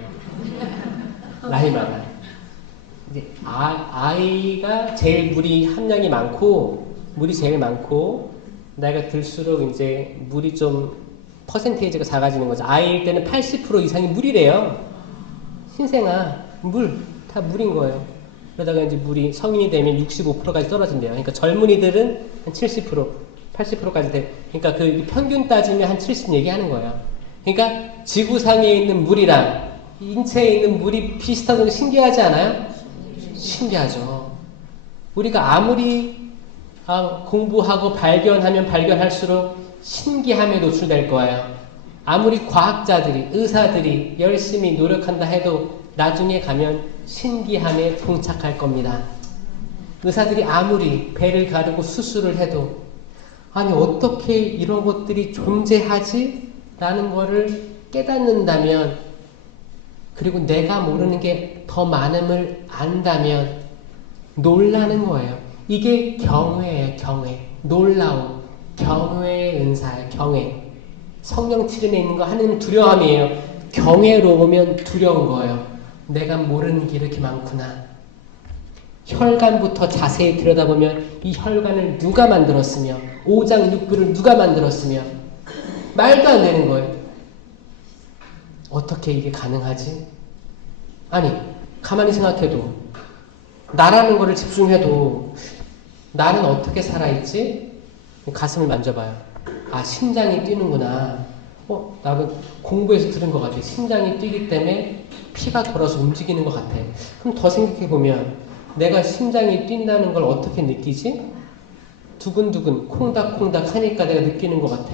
나이마다. 이제 아이가 제일 물이 함량이 많고, 물이 제일 많고, 나이가 들수록 이제 물이 좀 퍼센테이지가 작아지는 거죠. 아이일 때는 80% 이상이 물이래요. 신생아, 물, 다 물인 거예요. 그러다가 이제 물이 성인이 되면 65%까지 떨어진대요. 그러니까 젊은이들은 한 70%, 80%까지 돼. 그러니까 그 평균 따지면 한 70 얘기하는 거예요. 그러니까 지구상에 있는 물이랑 인체에 있는 물이 비슷한 건 신기하지 않아요? 신기하죠. 우리가 아무리 공부하고 발견하면 발견할수록 신기함에 노출될 거예요. 아무리 과학자들이, 의사들이 열심히 노력한다 해도 나중에 가면 신기함에 봉착할 겁니다. 의사들이 아무리 배를 가르고 수술을 해도 아니 어떻게 이런 것들이 존재하지? 라는 거를 깨닫는다면 그리고 내가 모르는 게 더 많음을 안다면 놀라는 거예요. 이게 경외예요. 경외. 놀라움. 경외의 은사예요. 경외. 성령 칠연에 있는 거 하나님 두려움이에요. 경외로우면 두려운 거예요. 내가 모르는 게 이렇게 많구나. 혈관부터 자세히 들여다보면 이 혈관을 누가 만들었으며 오장육부를 누가 만들었으며 말도 안 되는 거예요. 어떻게 이게 가능하지? 아니 가만히 생각해도 나라는 거를 집중해도 나는 어떻게 살아있지? 가슴을 만져봐요. 아 심장이 뛰는구나. 나는 공부해서 들은 것 같아. 심장이 뛰기 때문에 피가 돌아서 움직이는 것 같아. 그럼 더 생각해보면 내가 심장이 뛴다는 걸 어떻게 느끼지? 두근두근 콩닥콩닥 하니까 내가 느끼는 것 같아.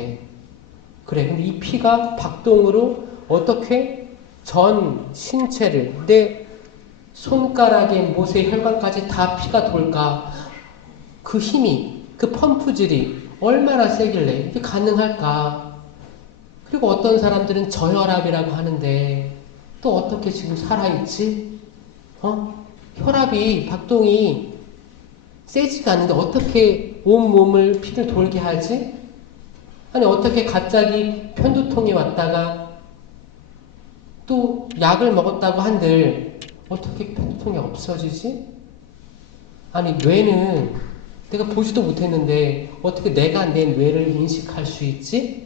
그래, 근데 이 피가 박동으로 어떻게 전 신체를 내 손가락에 못의 혈관까지 다 피가 돌까? 그 힘이, 그 펌프질이 얼마나 세길래 이게 가능할까? 그리고 어떤 사람들은 저혈압이라고 하는데 또 어떻게 지금 살아있지? 혈압이, 박동이 세지가 않는데 어떻게 온몸을 피를 돌게 하지? 아니 어떻게 갑자기 편두통이 왔다가 또 약을 먹었다고 한들 어떻게 편두통이 없어지지? 아니 뇌는 내가 보지도 못했는데 어떻게 내가 내 뇌를 인식할 수 있지?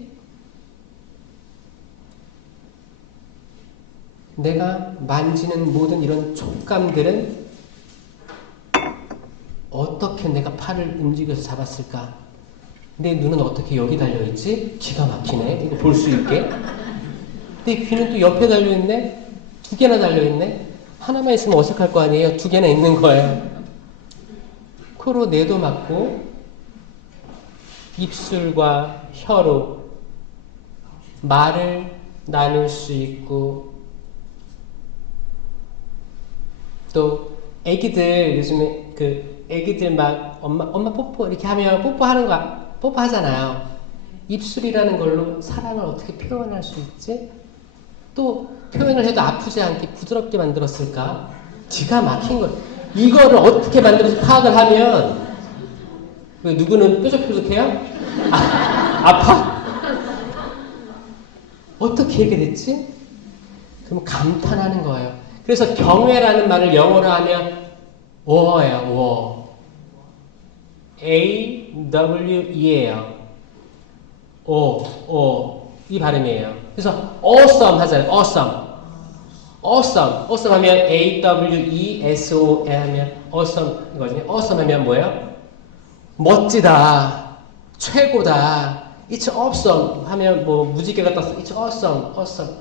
내가 만지는 모든 이런 촉감들은 어떻게 내가 팔을 움직여서 잡았을까? 내 눈은 어떻게 여기 달려있지? 기가 막히네. 이거 볼 수 있게. 내 귀는 또 옆에 달려있네? 2개나 달려있네? 하나만 있으면 어색할 거 아니에요? 2개나 있는 거예요. 코로 내도 맞고 입술과 혀로 말을 나눌 수 있고 또 애기들 요즘에 애기들 막 엄마 뽀뽀 이렇게 하면 뽀뽀하잖아요. 입술이라는 걸로 사랑을 어떻게 표현할 수 있지? 또 표현을 해도 아프지 않게 부드럽게 만들었을까? 기가 막힌 거. 이거를 어떻게 만들어서 파악을 하면 누구는 뾰족뾰족해요? 아파? 어떻게 이렇게 됐지? 그럼 감탄하는 거예요. 그래서 경외라는 말을 영어로 하면 워예요. 워. A-W-E예요. 이 발음이에요. 그래서 awesome 하잖아요. awesome 하면 A-W-E-S-O-M 하면 awesome 이거든요. awesome 하면 뭐예요? 멋지다, 최고다. It's awesome 하면 뭐 무지개가 떴어. It's awesome.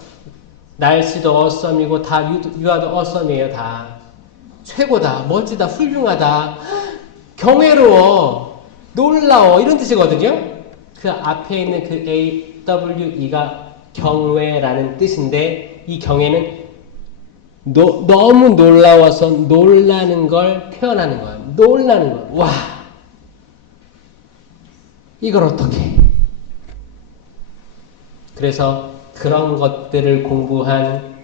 날씨도 awesome이고 다 유아도 awesome이에요. 다 최고다, 멋지다, 훌륭하다, 경외로워, 놀라워 이런 뜻이거든요. 그 앞에 있는 그 AWE가 경외라는 뜻인데 이 경외는 너무 놀라워서 놀라는 걸 표현하는 거예요. 놀라는 거. 와, 이걸 어떻게? 그래서 그런 것들을 공부한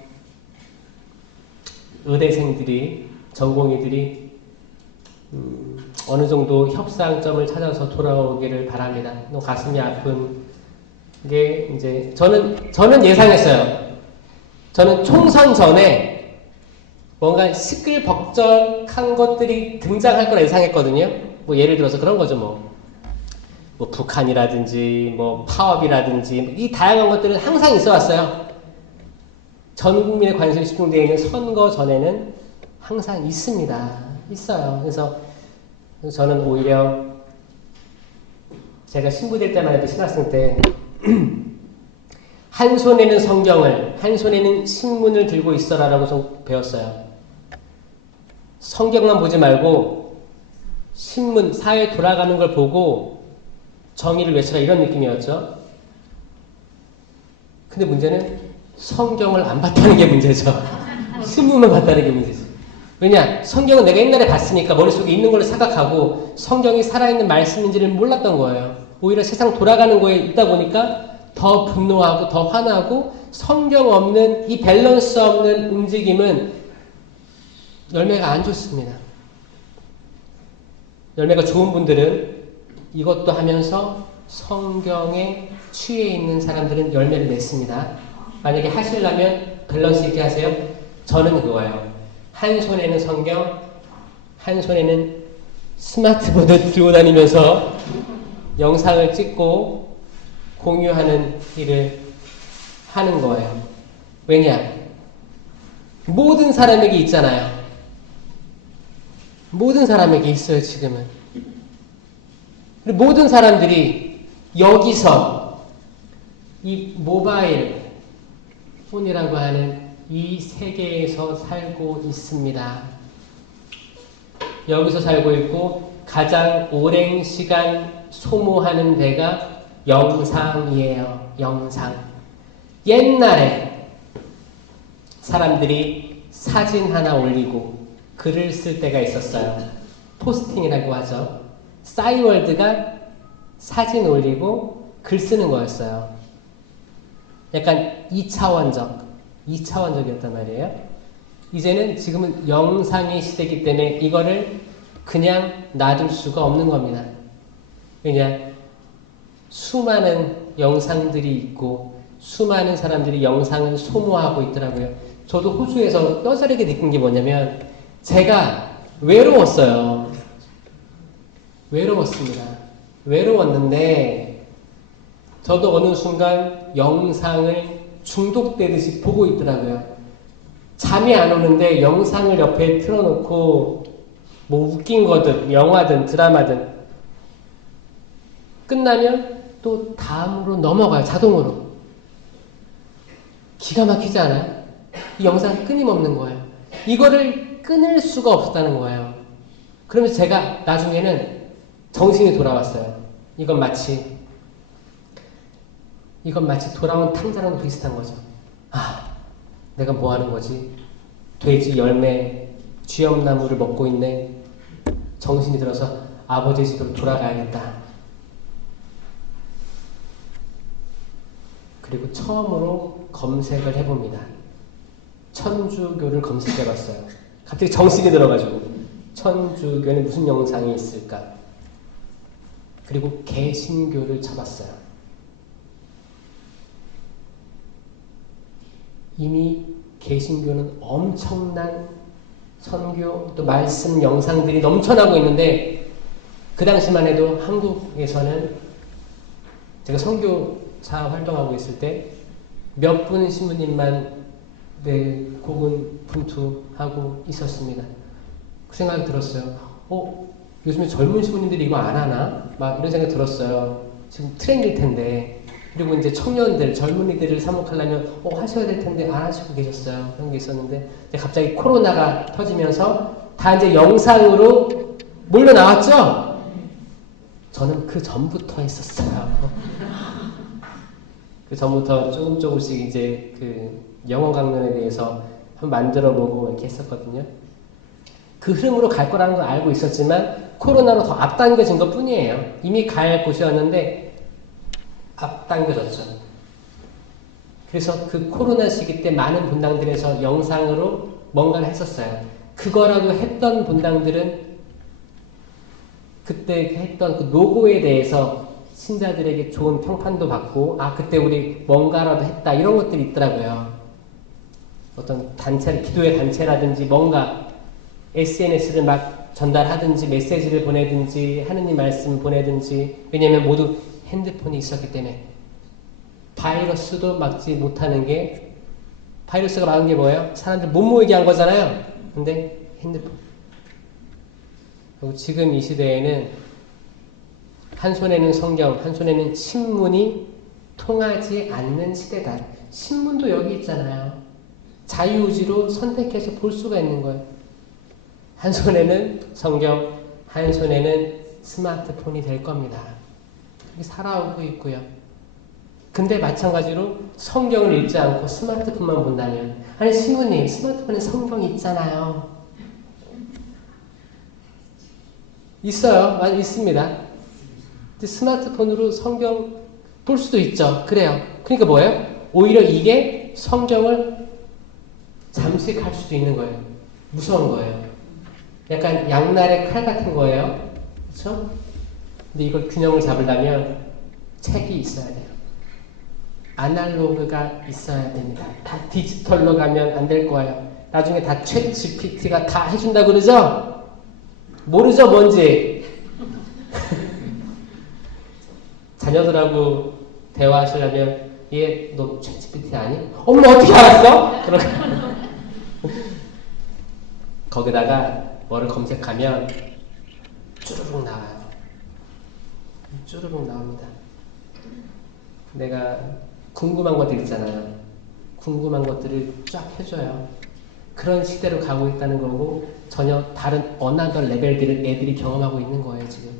의대생들이, 전공의들이 어느 정도 협상점을 찾아서 돌아오기를 바랍니다. 너무 가슴이 아픈 게 이제 저는 예상했어요. 저는 총선 전에 뭔가 시끌벅적한 것들이 등장할 거라 예상했거든요. 뭐 예를 들어서 그런 거죠, 뭐 북한이라든지 뭐 파업이라든지 이 다양한 것들은 항상 있어 왔어요. 전 국민의 관심이 집중되어 있는 선거 전에는 항상 있어요. 그래서 저는 오히려 제가 신부될 때만 해도 신학생 때 한 손에는 성경을, 한 손에는 신문을 들고 있어라라고 좀 배웠어요. 성경만 보지 말고 신문, 사회 돌아가는 걸 보고 정의를 외쳐라, 이런 느낌이었죠. 근데 문제는 성경을 안 봤다는 게 문제죠. 신문만 봤다는 게 문제죠. 왜냐? 성경은 내가 옛날에 봤으니까 머릿속에 있는 걸로 생각하고 성경이 살아있는 말씀인지를 몰랐던 거예요. 오히려 세상 돌아가는 거에 있다 보니까 더 분노하고 더 화나고, 성경 없는 이 밸런스 없는 움직임은 열매가 안 좋습니다. 열매가 좋은 분들은 이것도 하면서 성경에 취해 있는 사람들은 열매를 맺습니다. 만약에 하시려면 밸런스 있게 하세요. 저는 그거예요. 한 손에는 성경, 한 손에는 스마트폰을 들고 다니면서 영상을 찍고 공유하는 일을 하는 거예요. 왜냐? 모든 사람에게 있잖아요. 모든 사람에게 있어요, 지금은. 그리고 모든 사람들이 여기서 이 모바일 폰이라고 하는 이 세계에서 살고 있습니다. 여기서 살고 있고 가장 오랜 시간 소모하는 데가 영상이에요. 영상. 옛날에 사람들이 사진 하나 올리고 글을 쓸 때가 있었어요. 포스팅이라고 하죠. 싸이월드가 사진 올리고 글 쓰는 거였어요. 약간 2차원적이었단 말이에요. 이제는 지금은 영상의 시대이기 때문에 이거를 그냥 놔둘 수가 없는 겁니다. 왜냐? 수많은 영상들이 있고 수많은 사람들이 영상을 소모하고 있더라고요. 저도 호주에서 뼈저리게 느낀 게 뭐냐면 제가 외로웠어요. 외로웠습니다. 외로웠는데 저도 어느 순간 영상을 중독되듯이 보고 있더라고요. 잠이 안 오는데 영상을 옆에 틀어놓고 뭐 웃긴 거든 영화든 드라마든 끝나면 또 다음으로 넘어가요. 자동으로. 기가 막히지 않아요? 이 영상 끊임없는 거예요. 이거를 끊을 수가 없었다는 거예요. 그러면서 제가 나중에는 정신이 돌아왔어요. 이건 마치 돌아온 탕자랑 비슷한 거죠. 아, 내가 뭐 하는 거지? 돼지 열매, 쥐엄나무를 먹고 있네. 정신이 들어서 아버지 집으로 돌아가야겠다. 그리고 처음으로 검색을 해봅니다. 천주교를 검색해봤어요. 갑자기 정신이 들어가지고 천주교는 무슨 영상이 있을까? 그리고 개신교를 쳐봤어요. 이미 개신교는 엄청난 선교 또 말씀 영상들이 넘쳐나고 있는데 그 당시만 해도 한국에서는 제가 선교사 활동하고 있을 때 몇 분 신부님만 고군분투하고 있었습니다. 그 생각이 들었어요. 요즘에 젊은 신부님들이 이거 안 하나? 막 이런 생각이 들었어요. 지금 트렌드일 텐데. 그리고 이제 청년들, 젊은이들을 사목하려면 하셔야 될 텐데 안 하시고 계셨어요. 그런 게 있었는데 갑자기 코로나가 터지면서 다 이제 영상으로 몰려 나왔죠? 저는 그 전부터 했었어요. 그 전부터 조금씩 이제 그 영어 강론에 대해서 한번 만들어보고 이렇게 했었거든요. 그 흐름으로 갈 거라는 걸 알고 있었지만 코로나로 더 앞당겨진 것 뿐이에요. 이미 갈 곳이었는데 앞당겨졌죠. 그래서 그 코로나 시기 때 많은 본당들에서 영상으로 뭔가를 했었어요. 그거라도 했던 본당들은 그때 했던 그 노고에 대해서 신자들에게 좋은 평판도 받고, 아, 그때 우리 뭔가라도 했다, 이런 것들이 있더라고요. 어떤 단체, 기도의 단체라든지 뭔가 SNS를 막 전달하든지 메시지를 보내든지 하느님 말씀 보내든지, 왜냐면 모두 핸드폰이 있었기 때문에. 바이러스도 막지 못하는 게, 바이러스가 막은 게 뭐예요? 사람들 못 모이게 한 거잖아요. 근데 핸드폰. 그리고 지금 이 시대에는 한 손에는 성경, 한 손에는 신문이 통하지 않는 시대다. 신문도 여기 있잖아요. 자유의지로 선택해서 볼 수가 있는 거예요. 한 손에는 성경, 한 손에는 스마트폰이 될 겁니다. 그렇게 살아오고 있고요. 근데 마찬가지로 성경을 읽지 않고 스마트폰만 본다면, 아니 신부님, 스마트폰에 성경이 있잖아요. 있어요. 많이 있습니다. 근데 스마트폰으로 성경 볼 수도 있죠. 그래요. 그러니까 뭐예요? 오히려 이게 성경을 잠식할 수도 있는 거예요. 무서운 거예요. 약간 양날의 칼 같은 거예요. 그렇죠? 근데 이걸 균형을 잡으려면 책이 있어야 돼요. 아날로그가 있어야 됩니다. 다 디지털로 가면 안 될 거예요. 나중에 다 챗 GPT가 다 해준다 그러죠? 모르죠, 뭔지. 자녀들하고 대화하시려면, 얘, 너 챗 GPT 아니? 엄마 어떻게 알았어? 그러고 거기다가 뭐를 검색하면 쭈르륵 나와요. 쭈르륵 나옵니다. 내가 궁금한 것들 있잖아요. 궁금한 것들을 쫙 해줘요. 그런 시대로 가고 있다는 거고, 전혀 다른 어나더 레벨들을 애들이 경험하고 있는 거예요, 지금.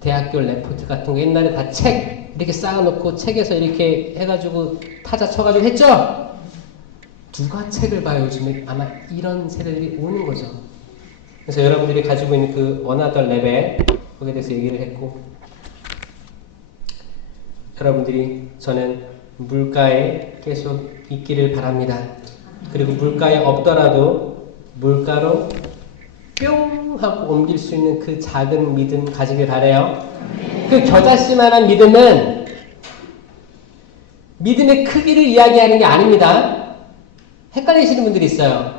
대학교 레포트 같은 거 옛날에 다 책 이렇게 쌓아놓고 책에서 이렇게 해가지고 타자 쳐가지고 했죠? 누가 책을 봐요, 요즘에? 아마 이런 세대들이 오는 거죠. 그래서 여러분들이 가지고 있는 그 어나더 레벨, 거기에 대해서 얘기를 했고, 여러분들이 저는 물가에 계속 있기를 바랍니다. 그리고 물가에 없더라도 물가로 뿅 하고 옮길 수 있는 그 작은 믿음 가지길 바래요. 그 겨자씨만한 믿음은 믿음의 크기를 이야기하는 게 아닙니다. 헷갈리시는 분들이 있어요.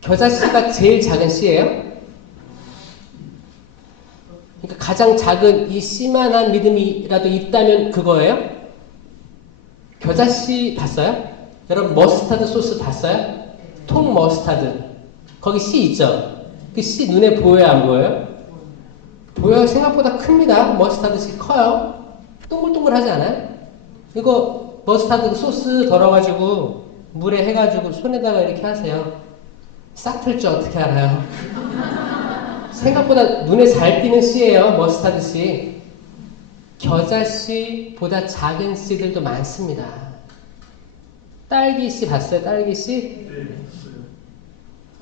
겨자씨가 제일 작은 씨예요? 그러니까 가장 작은 이 씨만한 믿음이라도 있다면 그거예요? 겨자씨 봤어요? 여러분 머스타드 소스 봤어요? 통 머스타드. 거기 씨 있죠? 그 씨 눈에 보여요, 안 보여요? 보여요. 생각보다 큽니다. 머스타드 씨 커요. 동글동글하지 않아요? 이거 머스타드 소스 덜어가지고 물에 해가지고 손에다가 이렇게 하세요. 싹 틀 줄 어떻게 알아요? 생각보다 눈에 잘 띄는 씨예요. 머스타드 씨. 겨자 씨보다 작은 씨들도 많습니다. 딸기 씨 봤어요? 딸기 씨?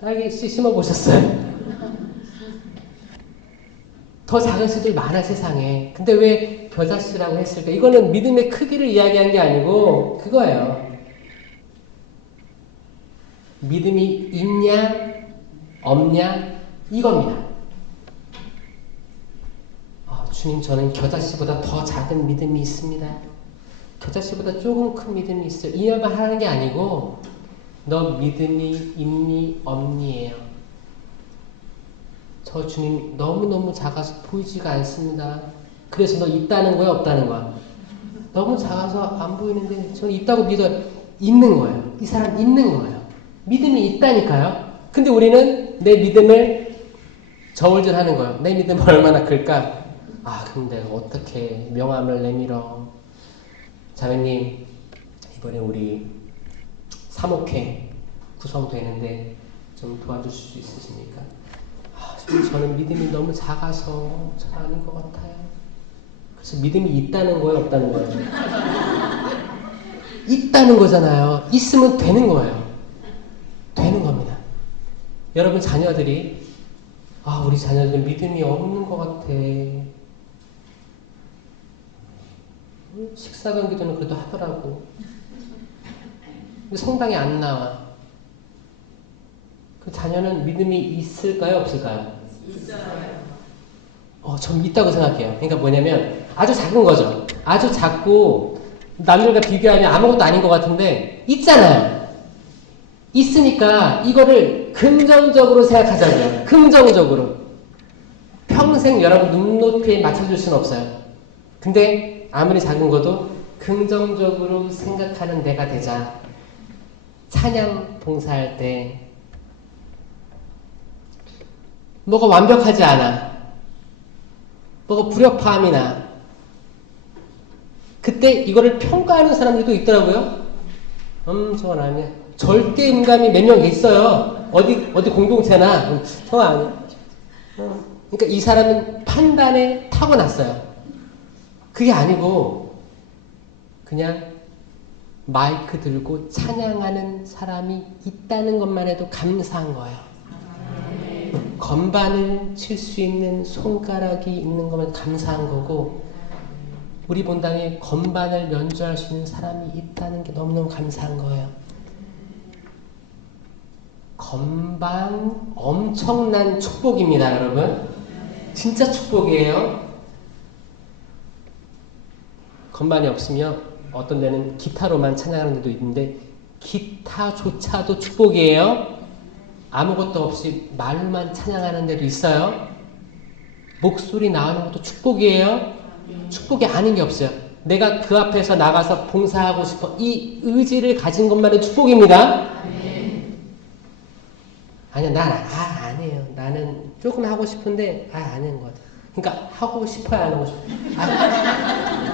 딸기 씨 심어보셨어요? 더 작은 씨들 많아, 세상에. 근데 왜 겨자 씨라고 했을까? 이거는 믿음의 크기를 이야기한 게 아니고 그거예요. 믿음이 있냐 없냐 이겁니다. 주님, 저는 겨자 씨보다 더 작은 믿음이 있습니다. 겨자 씨보다 조금 큰 믿음이 있어요. 이 말만 하는 게 아니고 너 믿음이 있니 없니예요. 저 주님 너무너무 작아서 보이지가 않습니다. 그래서 너 있다는 거야 없다는 거야? 너무 작아서 안 보이는데 저는 있다고 믿어요. 있는 거예요. 이 사람 있는 거예요. 믿음이 있다니까요. 근데 우리는 내 믿음을 저울질하는 거예요. 내 믿음 얼마나 클까? 그럼 내가 어떻게 명함을 내밀어. 자매님, 이번에 우리 사목회 구성되는데 좀 도와주실 수 있으십니까? 저는 믿음이 너무 작아서 잘 아닌 것 같아요. 그래서 믿음이 있다는 거예요, 없다는 거예요? 있다는 거잖아요. 있으면 되는 거예요. 되는 겁니다. 여러분 자녀들이 우리 자녀들 믿음이 없는 것 같아. 식사 경기도는 그래도 하더라고. 근데 성당에 안 나와. 그 자녀는 믿음이 있을까요, 없을까요? 있어요. 전 있다고 생각해요. 그러니까 뭐냐면 아주 작은 거죠. 아주 작고 남들과 비교하면 아무것도 아닌 것 같은데 있잖아요. 있으니까 이거를 긍정적으로 생각하자고요. 긍정적으로. 평생 여러분 눈높이에 맞춰줄 수는 없어요. 근데 아무리 작은 것도 긍정적으로 생각하는 내가 되자. 찬양 봉사할 때 뭐가 완벽하지 않아. 뭐가 불협화음이 나. 그때 이거를 평가하는 사람들도 있더라고요. 저건 아니야. 절대 음감이 몇 명 있어요. 어디 공동체나. 저건 아니야. 그러니까 이 사람은 판단에 타고났어요. 그게 아니고 그냥 마이크 들고 찬양하는 사람이 있다는 것만 해도 감사한 거예요. 건반을 칠 수 있는 손가락이 있는 것만 감사한 거고 우리 본당에 건반을 연주할 수 있는 사람이 있다는 게 너무너무 감사한 거예요. 건반 엄청난 축복입니다, 여러분. 진짜 축복이에요. 건반이 없으면 어떤 데는 기타로만 찬양하는 데도 있는데 기타조차도 축복이에요. 아무것도 없이 말만 찬양하는 데도 있어요. 목소리 나오는 것도 축복이에요. 축복이 아닌 게 없어요. 내가 그 앞에서 나가서 봉사하고 싶어. 이 의지를 가진 것만은 축복입니다. 아니야, 난 아니에요. 나는 조금 하고 싶은데 아닌 것 같아. 그러니까 하고 싶어야 안 하고 싶어.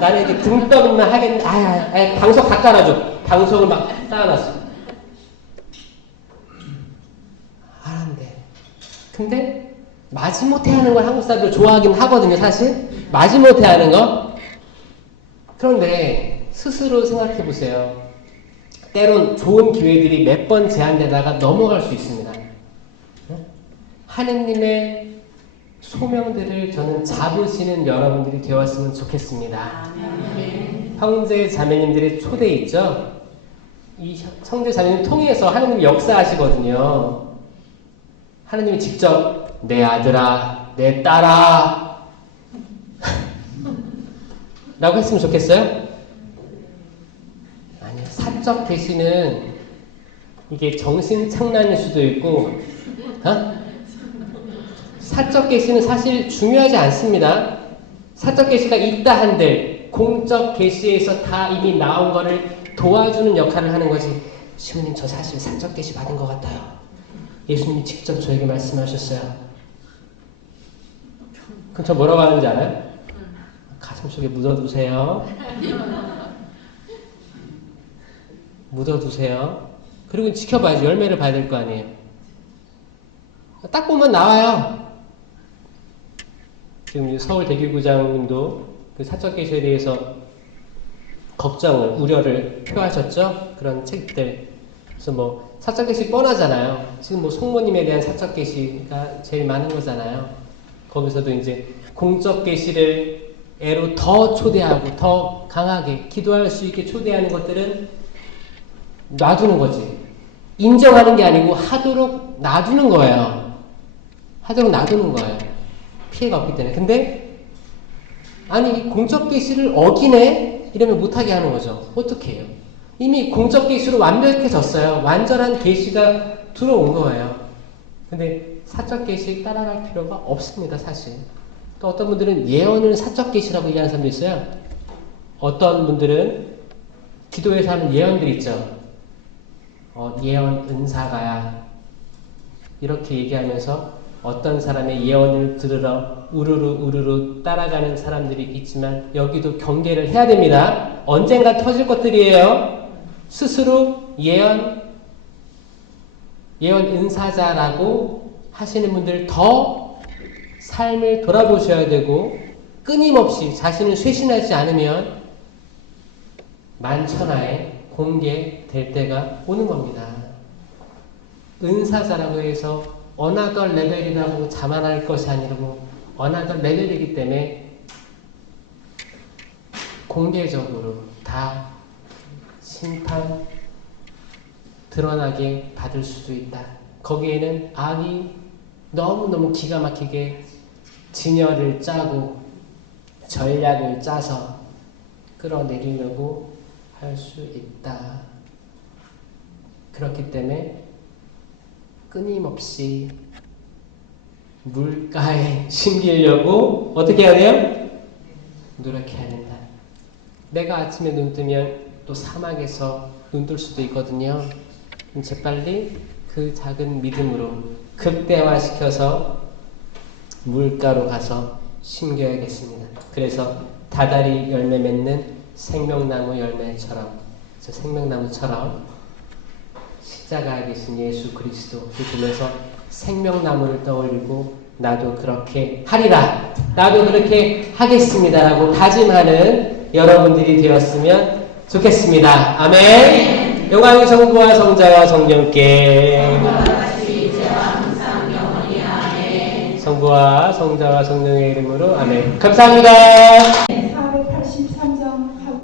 나는 이렇게 등 떠는만 하겠는데 방석 다 깔아줘. 방석을 막 쌓아놨어. 안 한대. 근데 마지못해 하는 걸 한국 사람들 좋아하긴 하거든요, 사실. 마지못해 하는 거. 그런데 스스로 생각해 보세요. 때론 좋은 기회들이 몇 번 제한되다가 넘어갈 수 있습니다. 하느님의 소명들을 저는 잡으시는 여러분들이 되었으면 좋겠습니다. 형제 자매님들의 초대 있죠? 이 형제 자매님 통해서 하느님이 역사하시거든요. 하느님이 직접 내 아들아, 내 딸아 라고 했으면 좋겠어요? 아니요. 사적 계시는 이게 정신착란일 수도 있고 사적 계시는 사실 중요하지 않습니다. 사적 계시가 있다 한들 공적 계시에서 다 이미 나온 거를 도와주는 역할을 하는 거지. 시모님 저 사실 사적 계시 받은 것 같아요. 예수님이 직접 저에게 말씀하셨어요. 그럼 저 뭐라고 하는지 알아요? 가슴속에 묻어두세요. 묻어두세요. 그리고 지켜봐야지. 열매를 봐야 될 거 아니에요. 딱 보면 나와요. 지금 서울 대교구장님도 그 사적 계시에 대해서 걱정을, 우려를 표하셨죠? 그런 책들. 그래서 뭐 사적 계시 뻔하잖아요. 지금 뭐 송모님에 대한 사적 계시가 제일 많은 거잖아요. 거기서도 이제 공적 계시를 애로 더 초대하고 더 강하게 기도할 수 있게 초대하는 것들은 놔두는 거지. 인정하는 게 아니고 하도록 놔두는 거예요. 하도록 놔두는 거예요. 피해가 없기 때문에. 근데 아니 공적 계시를 어기네? 이러면 못하게 하는 거죠. 어떻게 해요? 이미 공적 계시로 완벽해졌어요. 완전한 계시가 들어온 거예요. 근데 사적 계시 따라갈 필요가 없습니다, 사실. 또 어떤 분들은 예언을 사적 계시라고 얘기하는 사람도 있어요. 어떤 분들은 기도에서 하는 예언들 있죠. 예언 은사가야. 이렇게 얘기하면서 어떤 사람의 예언을 들으러 우르르 따라가는 사람들이 있지만 여기도 경계를 해야 됩니다. 언젠가 터질 것들이에요. 스스로 예언 은사자라고 하시는 분들 더 삶을 돌아보셔야 되고 끊임없이 자신을 쇄신하지 않으면 만천하에 공개될 때가 오는 겁니다. 은사자라고 해서 어나더 레벨이라고 자만할 것이 아니고 어나더 레벨이기 때문에 공개적으로 다 심판 드러나게 받을 수도 있다. 거기에는 악이 너무너무 기가 막히게 진열을 짜고 전략을 짜서 끌어내리려고 할 수 있다. 그렇기 때문에 끊임없이 물가에 심기려고 어떻게 해야 돼요? 노력해야 된다. 내가 아침에 눈 뜨면 또 사막에서 눈 뜰 수도 있거든요. 재빨리 그 작은 믿음으로 극대화시켜서 물가로 가서 심겨야겠습니다. 그래서 다달이 열매 맺는 생명나무 열매처럼, 저 생명나무처럼 십자가에 계신 예수 그리스도를 보면서 생명나무를 떠올리고 나도 그렇게 하리라, 나도 그렇게 하겠습니다라고 다짐하는 여러분들이 되었으면 좋겠습니다. 아멘. 영광이 성부와 성자와 성령께, 성부와 성자와 성령의 이름으로 아멘. 감사합니다.